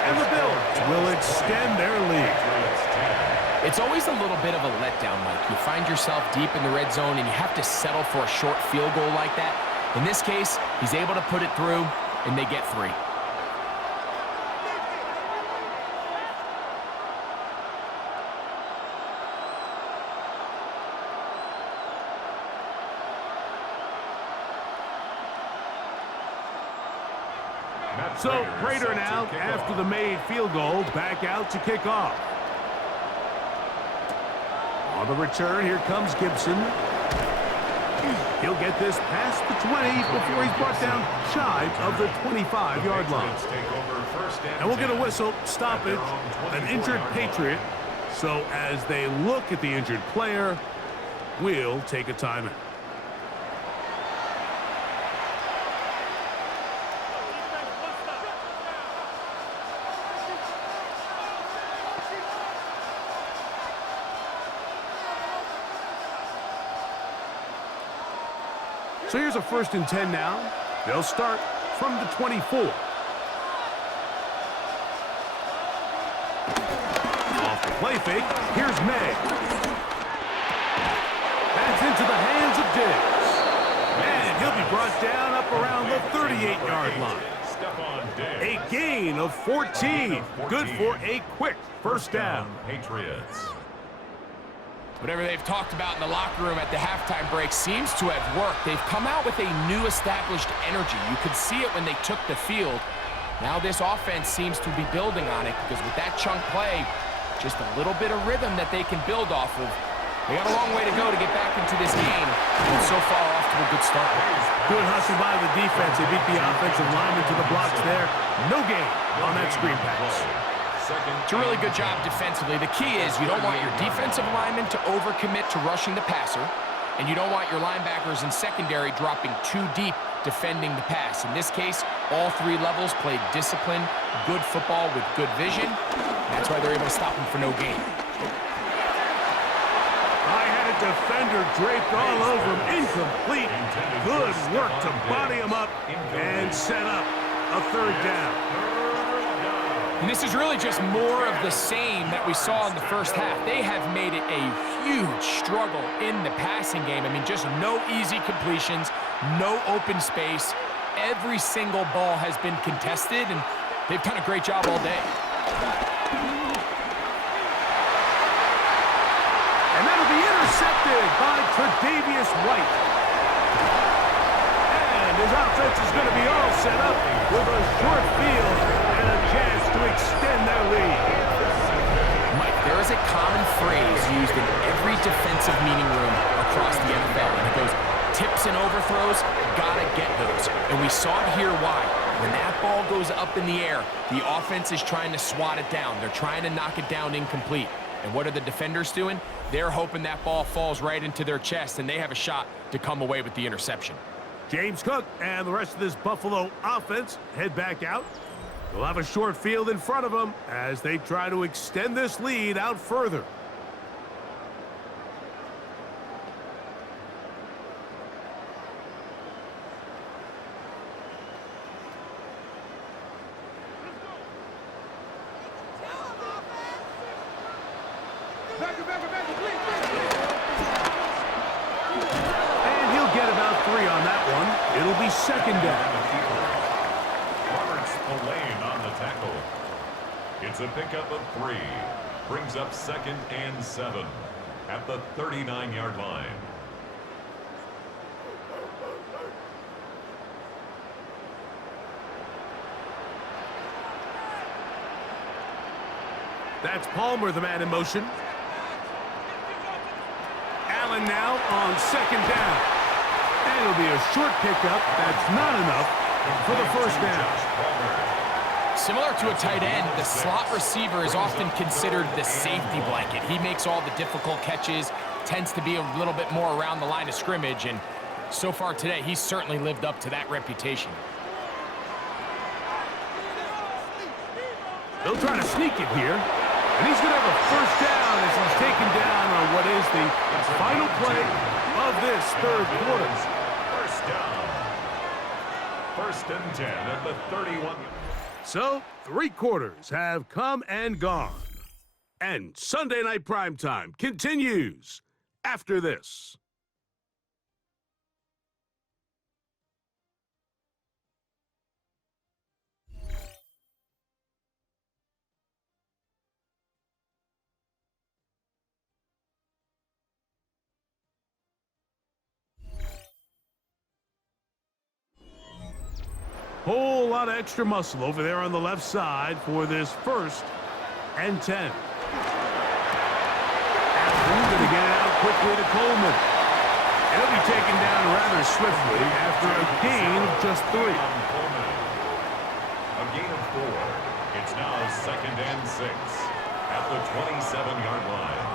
And the Bills will extend their lead. It's always a little bit of a letdown, Mike. You find yourself deep in the red zone and you have to settle for a short field goal like that. In this case, he's able to put it through, and they get 3. So Prater now, after the made field goal, back out to kick off. On the return, here comes Gibson. He'll get this past the 20 before he's brought down shy of the 25-yard line. And we'll get a whistle, stoppage, an injured Patriot. So as they look at the injured player, we'll take a timeout. So here's a 1st and 10 now. They'll start from the 24. Off the play fake, here's May. That's into the hands of Diggs. And he'll be brought down up around the 38-yard line. A gain of 14. Good for a quick first down. Patriots. Whatever they've talked about in the locker room at the halftime break seems to have worked. They've come out with a new established energy. You could see it when they took the field. Now this offense seems to be building on it because with that chunk play, just a little bit of rhythm that they can build off of. They got a long way to go to get back into this game, but so far off to a good start. Good hustle by the defense. They beat the offensive lineman to the blocks there. No gain on that screen pass. It's a really good job defensively. The key is you don't want your defensive linemen to overcommit to rushing the passer, and you don't want your linebackers in secondary dropping too deep defending the pass. In this case, all 3 levels played disciplined, good football with good vision. That's why they're able to stop him for no gain. I had a defender draped all over him. Incomplete. Good work to body him up and set up a 3rd down. And this is really just more of the same that we saw in the first half. They have made it a huge struggle in the passing game. I mean, just no easy completions, no open space. Every single ball has been contested, and they've done a great job all day. And that'll be intercepted by Tre'Davious White. And his offense is going to be all set up with a short field and a chance to extend their lead. Mike, there is a common phrase used in every defensive meeting room across the NFL, and it goes, tips and overthrows, gotta get those. And we saw it here why. When that ball goes up in the air, the offense is trying to swat it down. They're trying to knock it down incomplete. And what are the defenders doing? They're hoping that ball falls right into their chest, and they have a shot to come away with the interception. James Cook and the rest of this Buffalo offense head back out. They'll have a short field in front of them as they try to extend this lead out further. And he'll get about 3 on that one. It'll be 2nd down. On the tackle. It's a pickup of 3. Brings up 2nd and 7 at the 39-yard line. That's Palmer, the man in motion. Allen now on 2nd down. And it'll be a short pickup. That's not enough for the 1st down. Similar to a tight end, the slot receiver is often considered the safety blanket. He makes all the difficult catches, tends to be a little bit more around the line of scrimmage, and so far today, he's certainly lived up to that reputation. They'll try to sneak it here, and he's going to have a 1st down as he's taken down on what is the final play of this 3rd quarter. 1st down. 1st and 10 at the 31. So, 3 quarters have come and gone. And Sunday Night Primetime continues after this. Whole lot of extra muscle over there on the left side for this 1st and 10. Allen going to get it out quickly to Coleman. He'll be taken down rather swiftly after a gain of just 3. A gain of 4. It's now 2nd and 6 at the 27-yard line.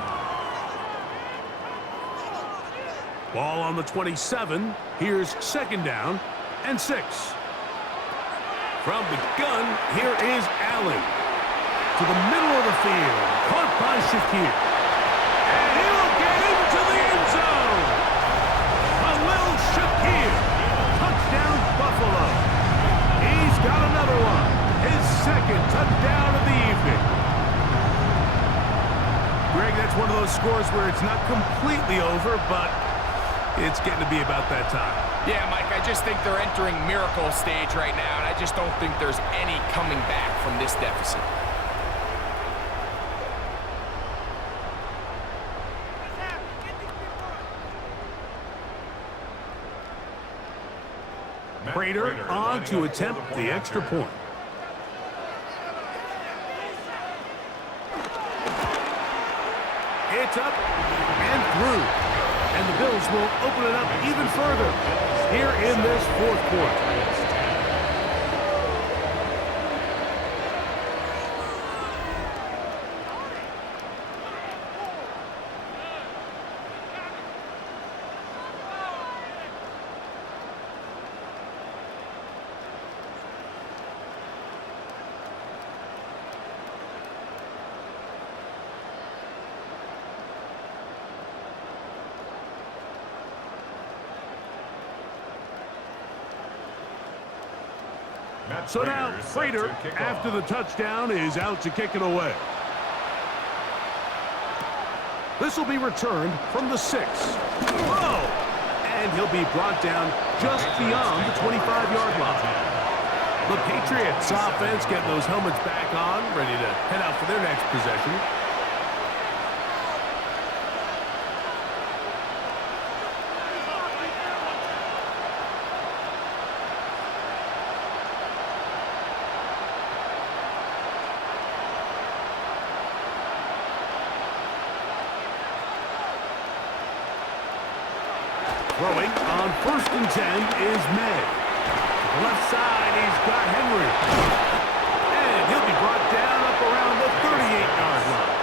Ball on the 27. Here's 2nd down and 6. From the gun, here is Allen. To the middle of the field. Caught by Shakir. And he'll get into the end zone. Khalil Shakir. Touchdown, Buffalo. He's got another one. His 2nd touchdown of the evening. Greg, that's one of those scores where it's not completely over, but it's getting to be about that time. Yeah, Mike, I just think they're entering miracle stage right now, and I just don't think there's any coming back from this deficit. Prater on to attempt the extra point. It's up and through. And the Bills will open it up even further here in this 4th quarter. So now, Prater, after the touchdown, is out to kick it away. This will be returned from the 6. Oh! And he'll be brought down just beyond the 25-yard line. The Patriots offense getting those helmets back on, ready to head out for their next possession. Throwing on 1st and 10 is May. To the left side, he's got Henry. And he'll be brought down up around the 38-yard line.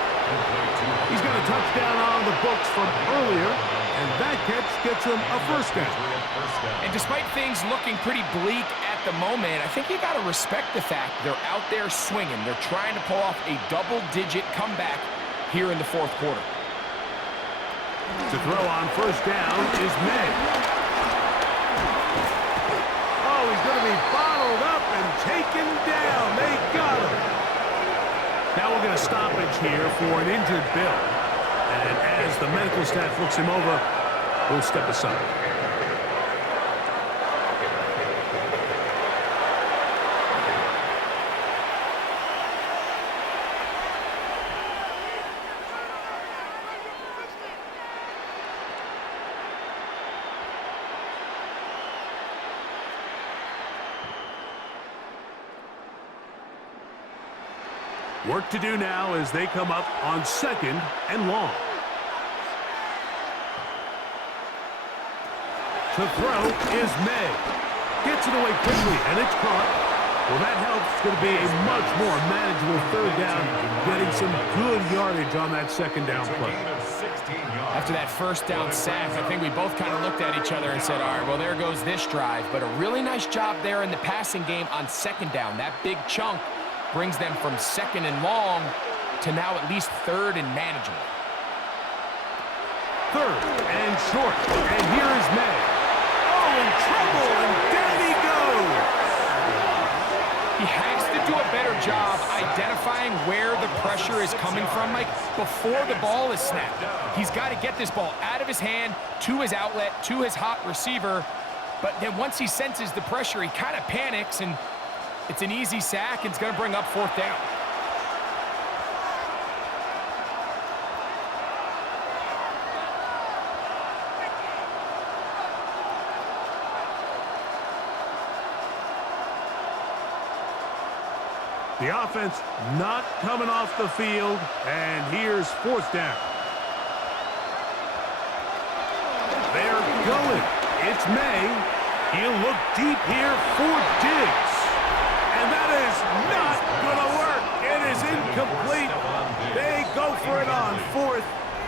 He's got a touchdown on the books from earlier, and that catch gets him a 1st down. And despite things looking pretty bleak at the moment, I think you got to respect the fact they're out there swinging. They're trying to pull off a double-digit comeback here in the 4th quarter. To throw on 1st down is May. Oh, he's going to be bottled up and taken down. They got him. Now we're going to stoppage here for an injured Bill. And as the medical staff looks him over, we'll step aside. Work to do now as they come up on 2nd and long. To throw is May. Gets it away quickly, and it's caught. Well, that helps. It's going to be a much more manageable 3rd down, getting some good yardage on that 2nd down play. After that 1st down sack, I think we both kind of looked at each other and said, all right, well, there goes this drive. But a really nice job there in the passing game on 2nd down. That big chunk brings them from 2nd and long to now at least 3rd and manageable. 3rd and short. And here is May. Oh, in trouble, and down he goes. He has to do a better job identifying where the pressure is coming from, Mike, before the ball is snapped. He's got to get this ball out of his hand, to his outlet, to his hot receiver. But then once he senses the pressure, he kind of panics, and it's an easy sack, and it's going to bring up 4th down. The offense not coming off the field, and here's 4th down. They're going. It's May. He'll look deep here for Diggs. And that is not going to work. It is incomplete. They go for it on fourth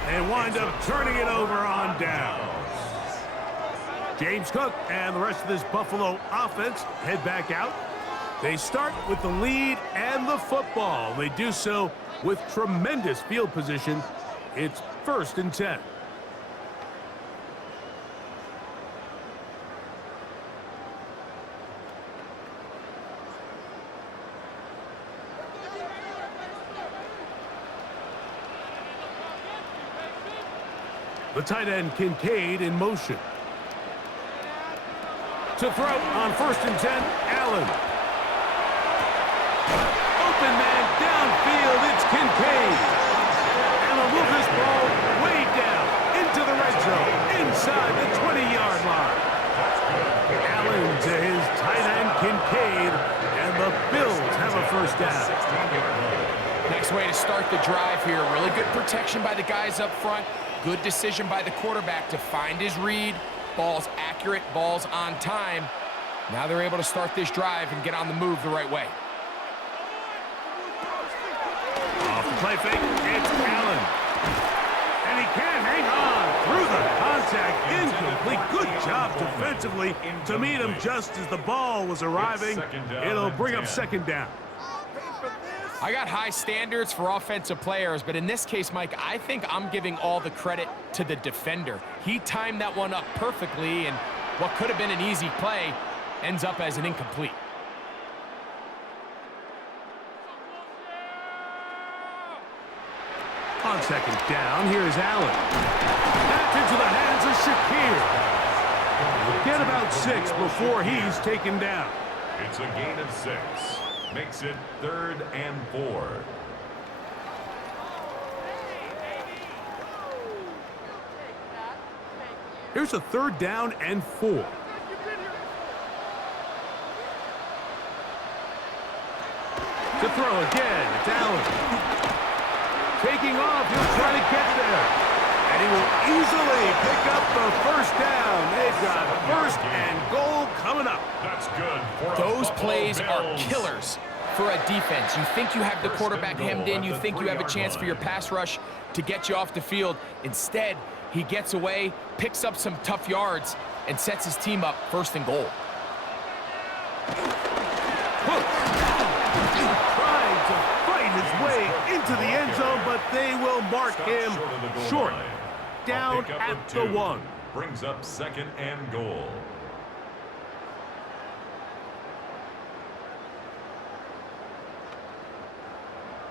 and wind up turning it over on down. James Cook and the rest of this Buffalo offense head back out. They start with the lead and the football. They do so with tremendous field position. It's 1st and 10. The tight end Kincaid in motion. To throw on 1st and 10, Allen. Open man downfield, it's Kincaid. And they'll move this ball way down into the red zone, inside the 20-yard line. Allen to his tight end Kincaid, and the Bills have a 1st down. Nice way to start the drive here. Really good protection by the guys up front. Good decision by the quarterback to find his read. Ball's accurate, ball's on time. Now they're able to start this drive and get on the move the right way. Off the play fake, it's Allen. And he can't hang on through the contact. Incomplete. Good job defensively to meet him just as the ball was arriving. It'll bring up 2nd down. I got high standards for offensive players, but in this case, Mike, I think I'm giving all the credit to the defender. He timed that one up perfectly, and what could have been an easy play ends up as an incomplete. On 2nd down, here is Allen. Back into the hands of Shakir. Get about 6 before he's taken down. It's a gain of 6. Makes it 3rd and 4. Here's a 3rd down and 4. To throw again, it's Allen. Taking off, he'll try to get there. And he will easily pick up the 1st down. They've got 1st and goal coming up. That's good for Those plays are killers for a defense. You think you have the quarterback hemmed in. You think you have a chance for your pass rush to get you off the field. Instead, he gets away, picks up some tough yards, and sets his team up 1st and goal. Trying to fight his way into the end zone, but they will mark him short. Down at the 1. Brings up 2nd and goal.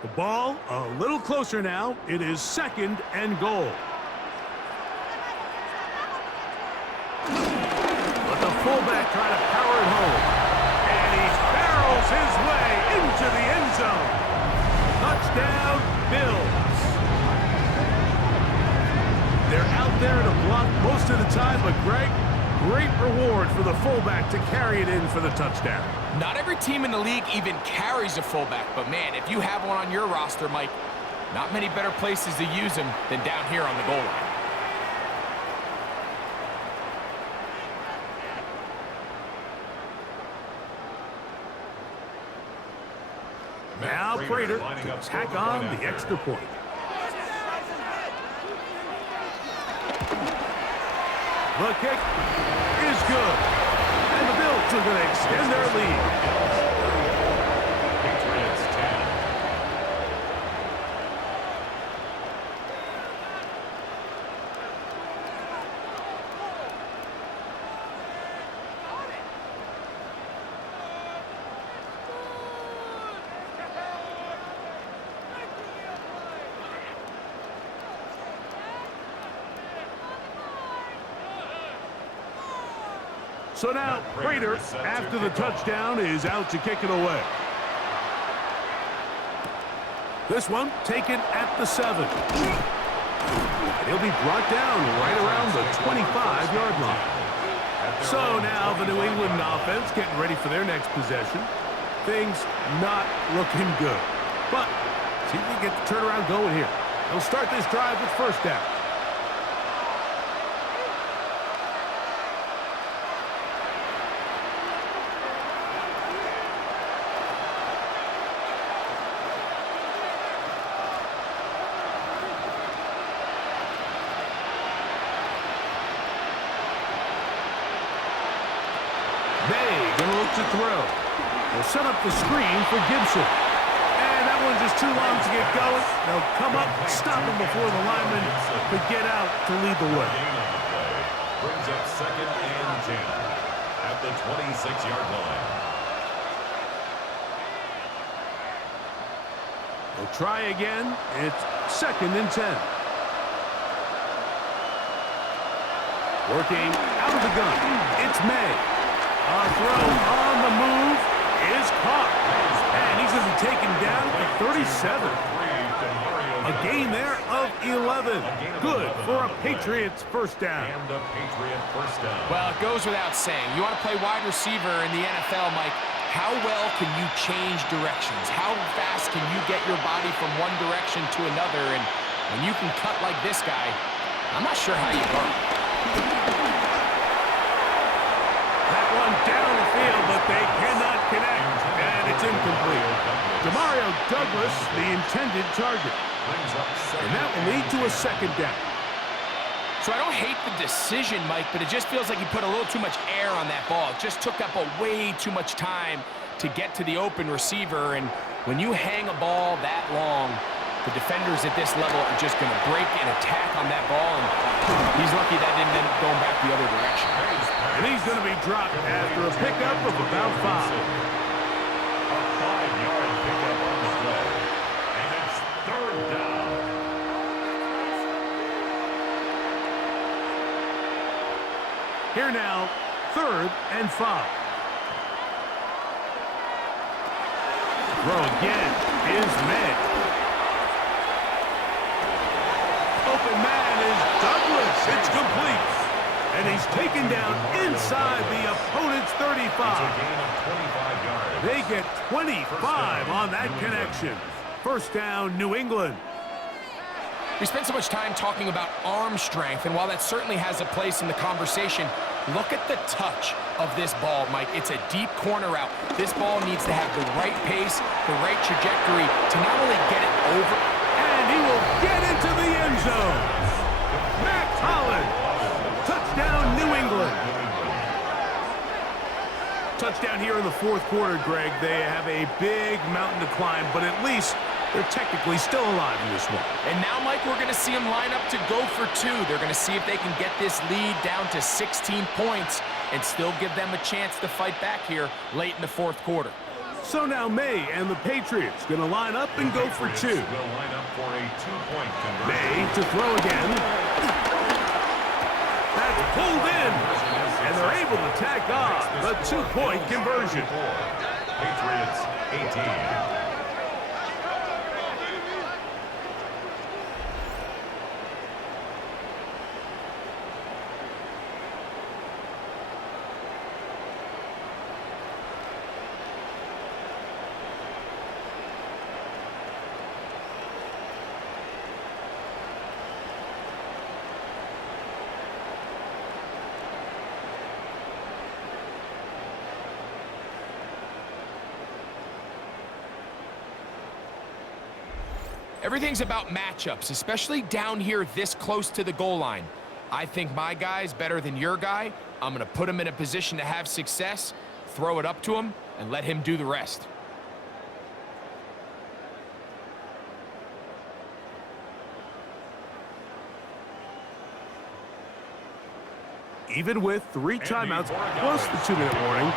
The ball a little closer now. It is 2nd and goal. But the fullback trying to power it home. And he barrels his way into the end zone. Touchdown, Bills. They're out there to block most of the time, but Greg, great reward for the fullback to carry it in for the touchdown. Not every team in the league even carries a fullback, but man, if you have one on your roster, Mike, not many better places to use him than down here on the goal line. Now Prater to tack on the extra point. The kick is good. And the Bills are going to extend their lead. Patriots 10. So now Prater, after the touchdown, is out to kick it away. This one taken at the 7. He'll be brought down right around the 25-yard line. So now the New England offense getting ready for their next possession. Things not looking good. But see if we can get the turnaround going here. They'll start this drive with 1st down. May gonna look to throw. They'll set up the screen for Gibson. And that one just too long to get going. They'll come up, stop him before the lineman could get out to lead the way. Brings up 2nd and 10 at the 26-yard line. They'll try again. It's 2nd and 10. Working out of the gun. It's May. A throw on the move is caught. And he's going to be taken down at 37. A gain there of 11. Good for a Patriots first down. And a Patriot first down. Well, it goes without saying. You want to play wide receiver in the NFL, Mike. How well can you change directions? How fast can you get your body from one direction to another? And when you can cut like this guy, I'm not sure how you guard. That one down the field, but they cannot connect. And it's incomplete. Demario Douglas, the intended target. And that will lead to a 2nd down. So I don't hate the decision, Mike, but it just feels like he put a little too much air on that ball. It just took up way too much time to get to the open receiver. And when you hang a ball that long, the defenders at this level are just going to break and attack on that ball. And he's lucky that didn't end up going back the other direction. And he's going to be dropped after a pickup of about 5. A 5-yard pickup on the play. And it's 3rd down. Here now, 3rd and 5. Throw again is May. Open man is Douglas. It's complete. And he's taken down inside the opponent's 35. It's a gain of 25 yards. They get 25 on that connection. First down, New England. We spent so much time talking about arm strength, and while that certainly has a place in the conversation, look at the touch of this ball, Mike. It's a deep corner route. This ball needs to have the right pace, the right trajectory to not only get it over. And he will get into the end zone. Max Holland. Touchdown, New England. Touchdown here in the 4th quarter, Greg. They have a big mountain to climb, but at least they're technically still alive in this one. And now, Mike, we're going to see them line up to go for 2. They're going to see if they can get this lead down to 16 points and still give them a chance to fight back here late in the 4th quarter. So now May and the Patriots going to line up and go for 2. Will line up for a 2-point conversion. May to throw again. That's pulled in. And they're able to tack on the 2-point conversion. Patriots 18. Everything's about matchups, especially down here this close to the goal line. I think my guy's better than your guy. I'm going to put him in a position to have success, throw it up to him, and let him do the rest. Even with 3 timeouts plus the 2-minute warning,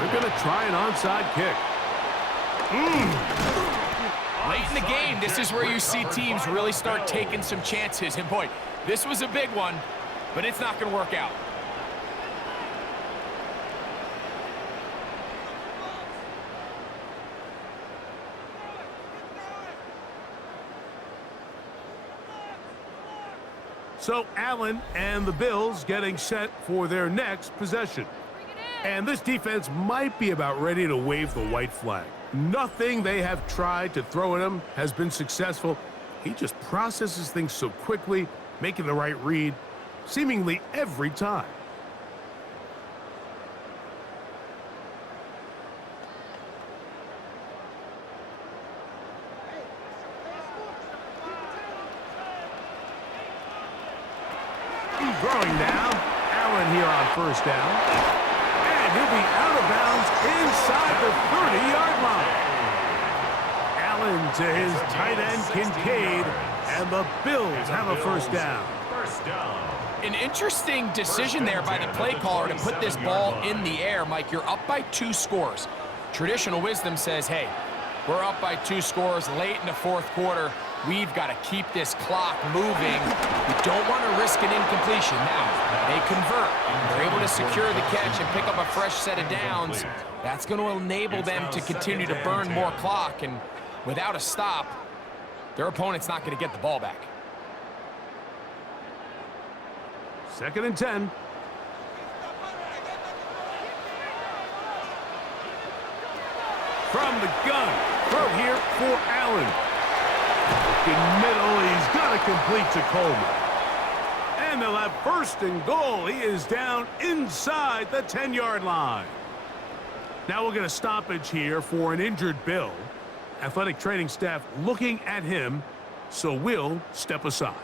they're going to try an onside kick. Late in the game, this is where you see teams really start taking some chances. And boy, this was a big one, but it's not going to work out. So Allen and the Bills getting set for their next possession. And this defense might be about ready to wave the white flag. Nothing they have tried to throw at him has been successful. He just processes things so quickly, making the right read, seemingly every time. Throwing now, Allen here on first down. And And he'll be out of bounds inside the 30-yard line. Allen to his tight end, Kincaid, and the Bills have a first down. First down. An interesting decision there by the play caller to put this ball in the air. Mike, you're up by 2 scores. Traditional wisdom says, hey, we're up by 2 scores late in the fourth quarter. We've got to keep this clock moving. We don't want to risk an incompletion. Now, they convert. They're able to secure the catch and pick up a fresh set of downs. That's going to enable them to continue to burn more clock. And without a stop, their opponent's not going to get the ball back. 2nd and 10. From the gun, throw here for Allen. In middle, he's got to complete to Coleman. And they'll have 1st and goal. He is down inside the 10-yard line. Now we'll get a stoppage here for an injured Bill. Athletic training staff looking at him, so we'll step aside.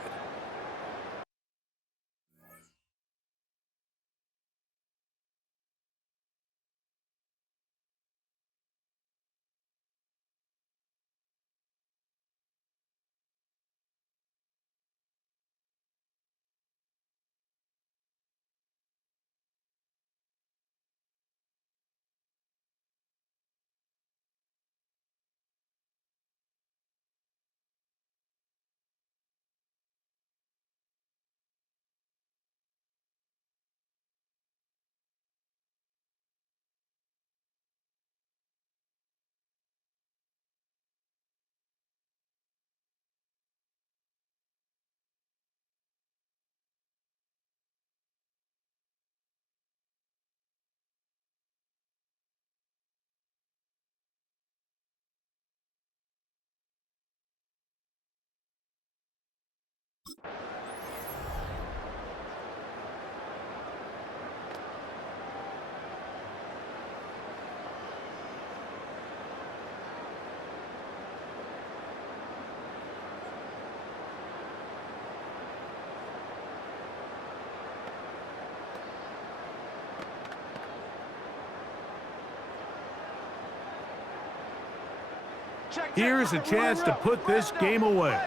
Here's a chance to put this game away.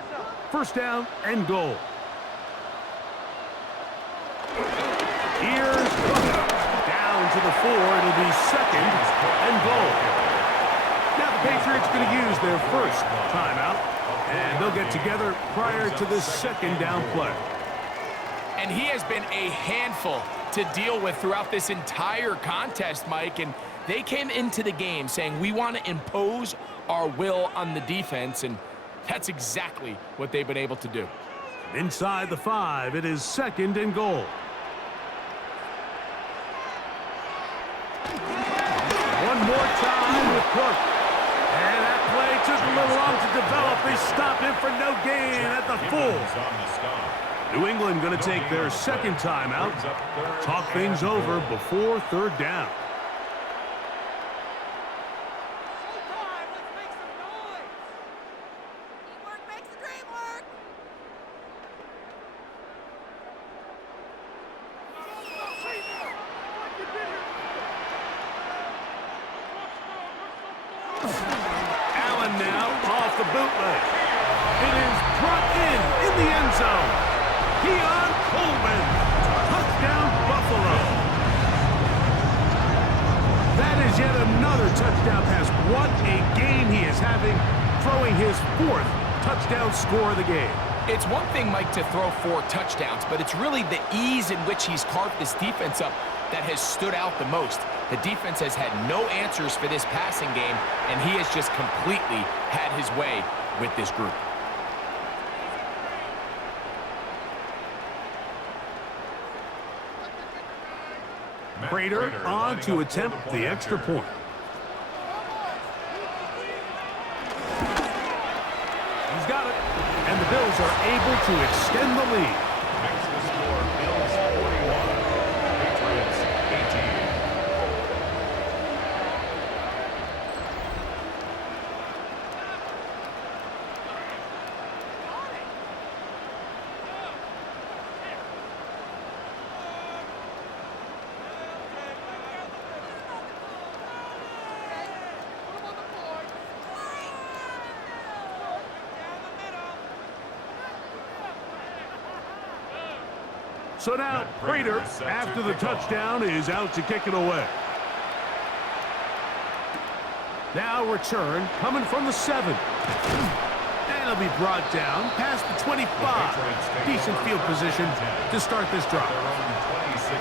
1st down and goal. Here's down to the 4. It'll be 2nd and goal. Now the Patriots going to use their 1st timeout, and they'll get together prior to the 2nd down play. And he has been a handful to deal with throughout this entire contest, Mike, and they came into the game saying we want to impose our will on the defense, and that's exactly what they've been able to do. Inside the 5, it is 2nd and goal. One more time with Cook. And that play took a little long to develop. They stopped him for no gain at the 4. New England going to take their 2nd timeout. Talk things over before 3rd down. Allen now off the bootleg. It is brought in the end zone. Keon Coleman, touchdown Buffalo. That is yet another touchdown pass. What a game he is having, throwing his 4th touchdown score of the game. It's one thing, Mike, to throw 4 touchdowns, but it's really the ease in which he's carved this defense up that has stood out the most. The defense has had no answers for this passing game, and he has just completely had his way with this group. Prater on to attempt the extra point. He's got it, and the Bills are able to extend the lead. Makes the score Bills 41, Patriots 18. So now Prater, after the touchdown, is out to kick it away. Now return coming from the 7. And it'll be brought down past the 25. Decent field position to start this drive.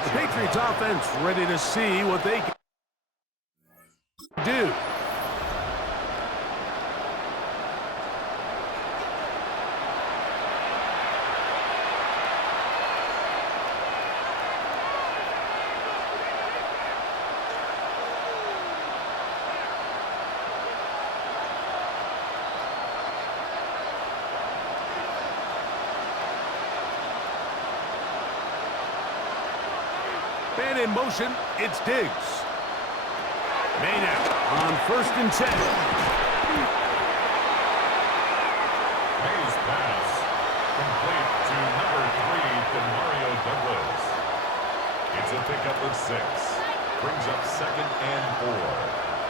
The Patriots offense ready to see what they can do. Man in motion, it's Diggs. Made out on 1st and 10. May's pass complete to number 3, Demario Douglas. It's a pickup of 6. Brings up 2nd and 4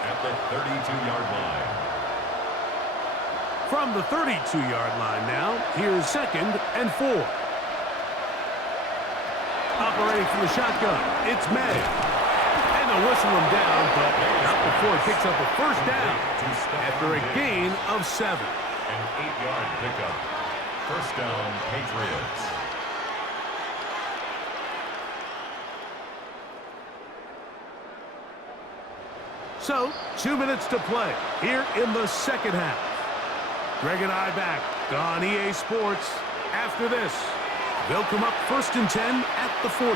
at the 32-yard line. From the 32-yard line now, here's 2nd and 4. Operating from the shotgun, it's May. And they'll whistle him down, but not before he picks up a first down after a gain of 7. An 8-yard pickup. First down, Patriots. So, 2 minutes to play here in the second half. Greg and I back on EA Sports after this. They'll come up 1st and 10 at the 40.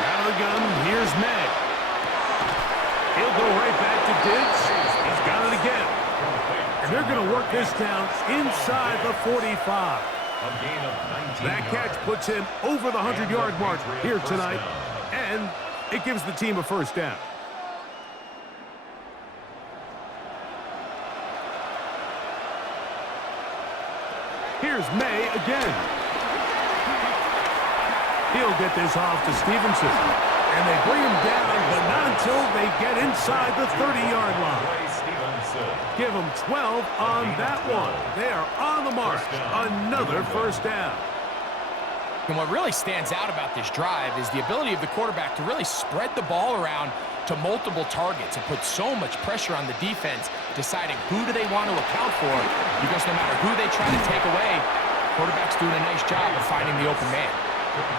Out of the gun, here's May. He'll go right back to Diggs. He's got it again. And they're going to work this down inside the 45. A gain of 19 That catch puts him over the 100-yard mark here tonight. And it gives the team a first down. Here's May again. He'll get this off to Stevenson. And they bring him down, but not until they get inside the 30-yard line. Give them 12 on that one. They are on the mark. Another first down. And what really stands out about this drive is the ability of the quarterback to really spread the ball around to multiple targets and put so much pressure on the defense, deciding who do they want to account for, because no matter who they try to take away, quarterback's doing a nice job of finding the open man.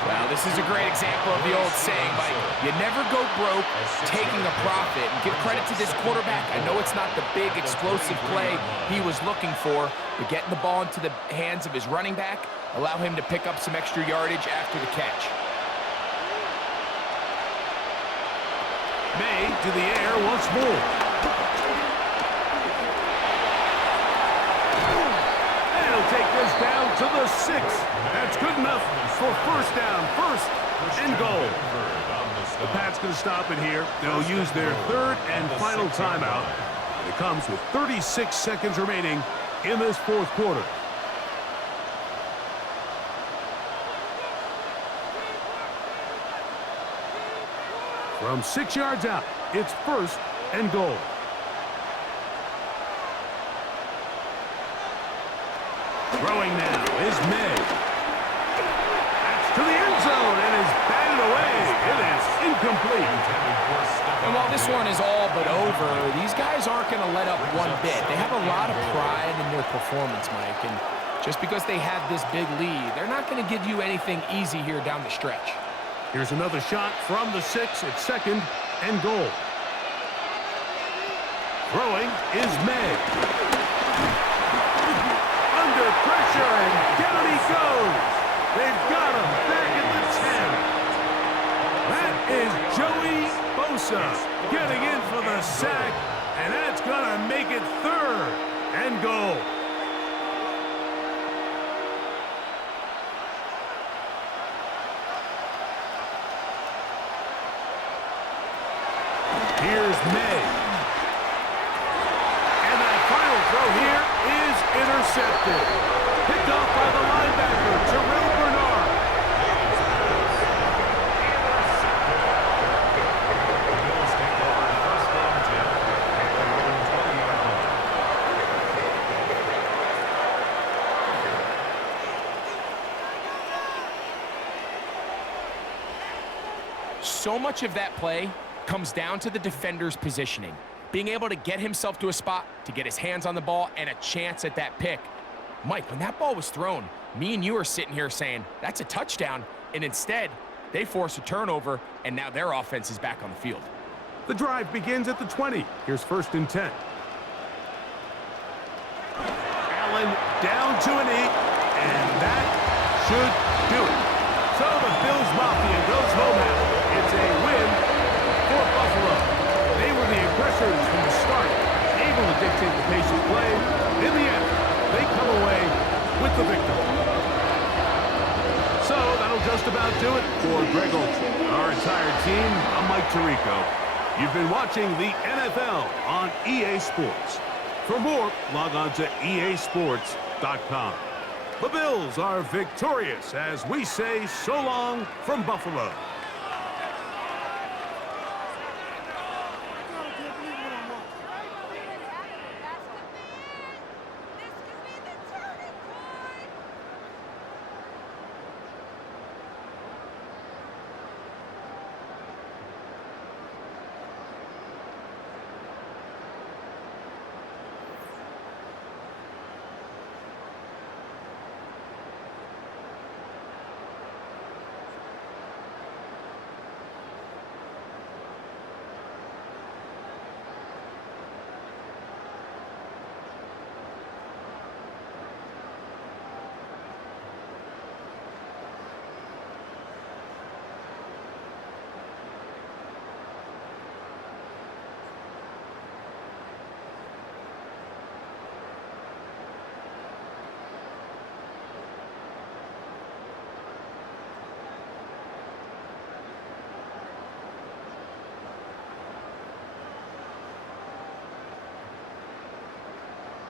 Well, this is a great example of the old saying, Mike, you never go broke taking a profit. And give credit to this quarterback. I know it's not the big explosive play he was looking for, but getting the ball into the hands of his running back, allow him to pick up some extra yardage after the catch. May to the air once more. And he'll take this down to the 6. That's good enough for first down, 1st and goal. The Pats going to stop it here. They'll use their 3rd and final timeout. It comes with 36 seconds remaining in this 4th quarter. From 6 yards out, it's 1st and goal. Throwing now is May. That's to the end zone and is batted away. It is incomplete. And while this one is all but over, these guys aren't going to let up one bit. They have a lot of pride in their performance, Mike. And just because they have this big lead, they're not going to give you anything easy here down the stretch. Here's another shot from the 6. It's 2nd and goal. Throwing is May. Under pressure, and down he goes. They've got him back at the 10. That is Joey Bosa getting in for the sack, and that's going to make it 3rd and goal. Here's May. And that final throw here is intercepted. Picked off by the linebacker, Terrell Bernard. So much of that play comes down to the defender's positioning, being able to get himself to a spot, to get his hands on the ball, and a chance at that pick. Mike, when that ball was thrown, me and you are sitting here saying, that's a touchdown, and instead, they force a turnover, and now their offense is back on the field. The drive begins at the 20. Here's 1st and 10. Allen down to a knee, and that should do it. So the Bills Mafia goes home happy. It's a win for Buffalo. They were the aggressors from the start, able to dictate the pace of play. In the end, they come away with the victory. So that'll just about do it for Greg Olsen, our entire team. I'm Mike Tirico. You've been watching the NFL on EA Sports. For more, log on to easports.com. The Bills are victorious as we say so long from Buffalo.